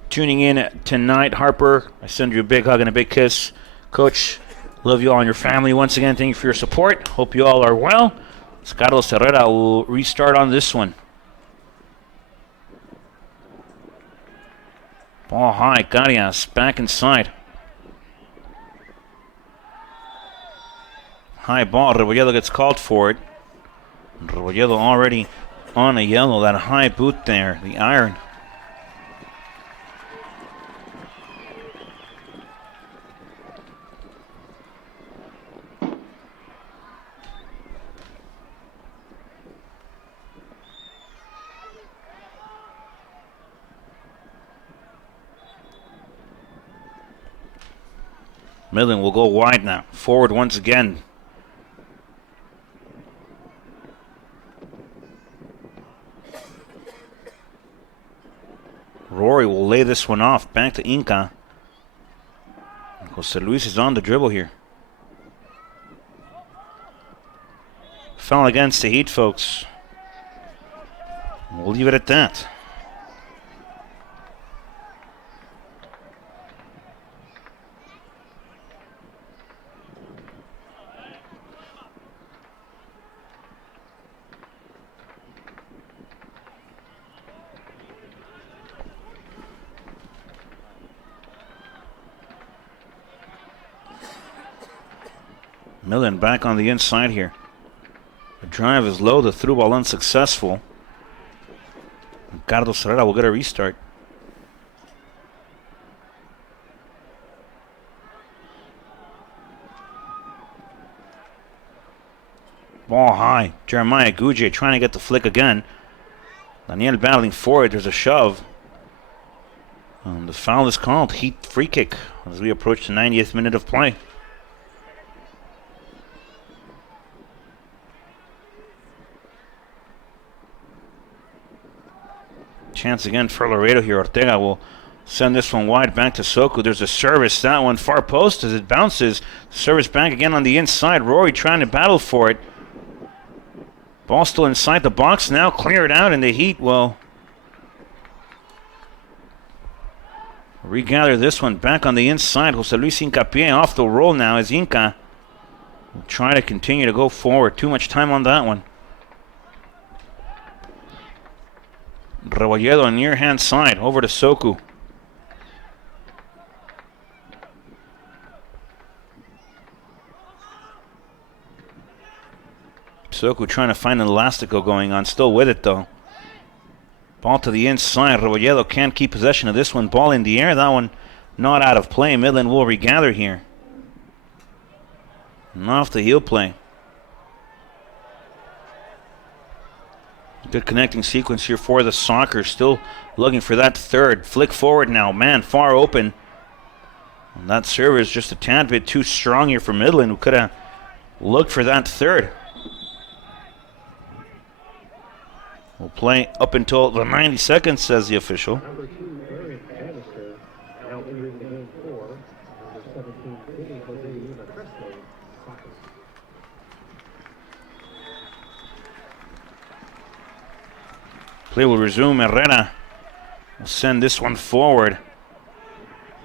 tuning in tonight. Harper, I send you a big hug and a big kiss. Coach, love you all and your family. Once again, thank you for your support. Hope you all are well. Carlos Herrera will restart on this one. Ball high, Carias back inside. High ball, Rebolledo gets called for it. Rebolledo already on a yellow, that high boot there, the iron. Midland will go wide now. Forward once again. Rory will lay this one off. Back to Inca. Jose Luis is on the dribble here. Foul against the Heat, folks. We'll leave it at that. Midland back on the inside here. The drive is low, the through ball unsuccessful. Carlos Herrera will get a restart. Ball high. Jeremiah Gouge trying to get the flick again. Daniel battling forward. There's a shove. The foul is called. Heat free kick as we approach the 90th minute of play. Chance again for Laredo here. Ortega will Send this one wide back to Soku. There's a service. That one far post as it bounces. Service back again on the inside. Rory trying to battle for it. Ball still inside the box now. Cleared out, and the Heat will regather this one back on the inside. Jose Luis Incapié off the roll now as Inca will try to continue to go forward. Too much time on that one. Rebolledo on near hand side. Over to Soku. Soku trying to find an elastico going on. Still with it though. Ball to the inside. Rebolledo can't keep possession of this one. Ball in the air. That one not out of play. Midland will regather here. And off the heel play. Good connecting sequence here for the Sockers. Still looking for that third. Flick forward now. Man, far open. And that server is just a tad bit too strong here for Midland, who could have looked for that third. We'll play up until the 90 seconds, says the official. Number 2, Aaron Bannister, now entering the game for number 17, Jose Luis. Play will resume. Herrera will send this one forward.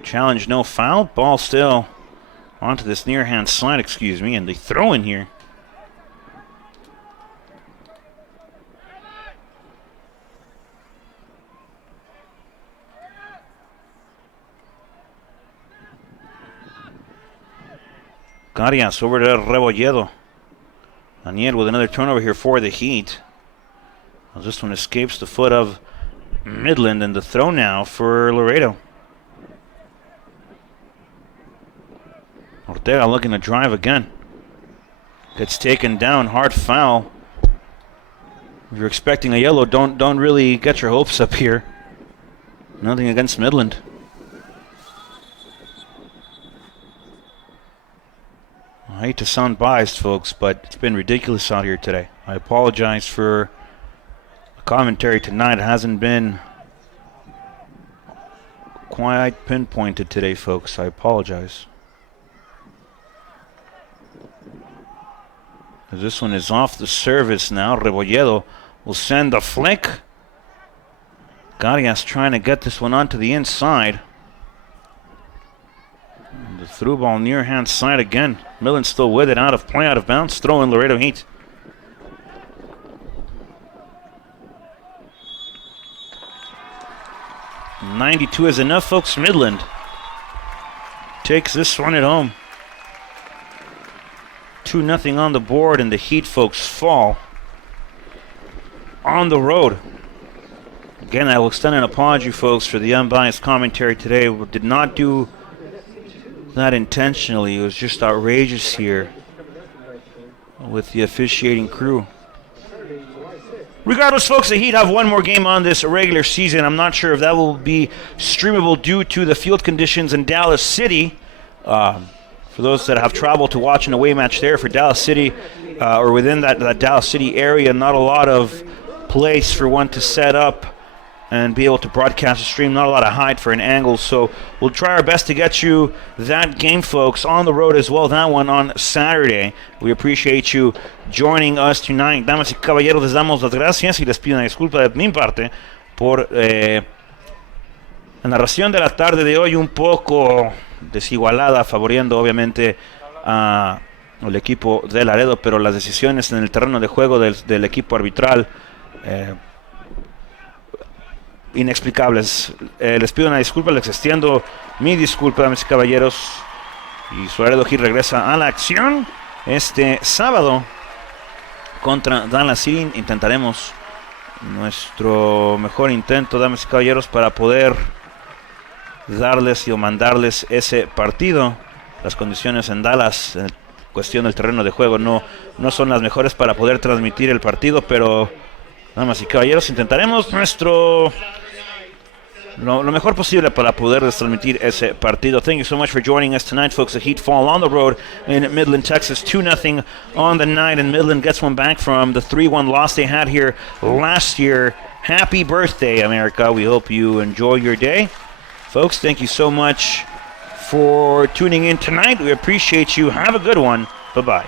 Challenge, no foul. Ball still onto this near hand side, and the throw in here. Arias over to Rebolledo. Daniel with another turnover here for the Heat. Well, this one escapes the foot of Midland, and the throw now for Laredo. Ortega looking to drive again. Gets taken down, hard foul. If you're expecting a yellow, don't really get your hopes up here. Nothing against Midland. I hate to sound biased, folks, but it's been ridiculous out here today. I apologize for the commentary tonight. It hasn't been quite pinpointed today, folks. I apologize. This one is off the service now. Rebolledo will send a flick. Arias trying to get this one onto the inside. The through ball near hand side again. Millen still with it, out of play, out of bounds. Throw in Laredo Heat. .92 is enough, folks. Midland takes this one at home. 2-0 on the board, and the Heat, folks, fall on the road. Again, I will extend an apology, folks, for the unbiased commentary today. We did not do that intentionally. It was just outrageous here with the officiating crew. Regardless, folks, the Heat have one more game on this regular season. I'm not sure if that will be streamable due to the field conditions in Dallas City. For those that have traveled to watch an away match there for Dallas City, or within that Dallas City area, not a lot of place for one to set up and be able to broadcast a stream, not a lot of height for an angle. So we'll try our best to get you that game, folks, on the road as well, that one on Saturday. We appreciate you joining us tonight. Damas y caballeros, les damos las gracias y les pido una disculpa de mi parte por la narración de la tarde de hoy un poco desigualada, favoreciendo obviamente al equipo de Laredo, pero las decisiones en el terreno de juego del equipo arbitral inexplicables. Les pido una disculpa, les extiendo mi disculpa, damas y caballeros. Y Laredo Heat regresa a la acción este sábado contra Dallas City. Intentaremos nuestro mejor intento, damas y caballeros, para poder darles o mandarles ese partido. Las condiciones en Dallas, en cuestión del terreno de juego, no son las mejores para poder transmitir el partido, pero damas y caballeros, intentaremos lo mejor posible para poder transmitir ese partido. Thank you so much for joining us tonight, folks. The Heat fall on the road in Midland, Texas, 2-0 on the night, and Midland gets one back from the 3-1 loss they had here last year. Happy birthday, America. We hope you enjoy your day. Folks, thank you so much for tuning in tonight. We appreciate you. Have a good one. Bye-bye.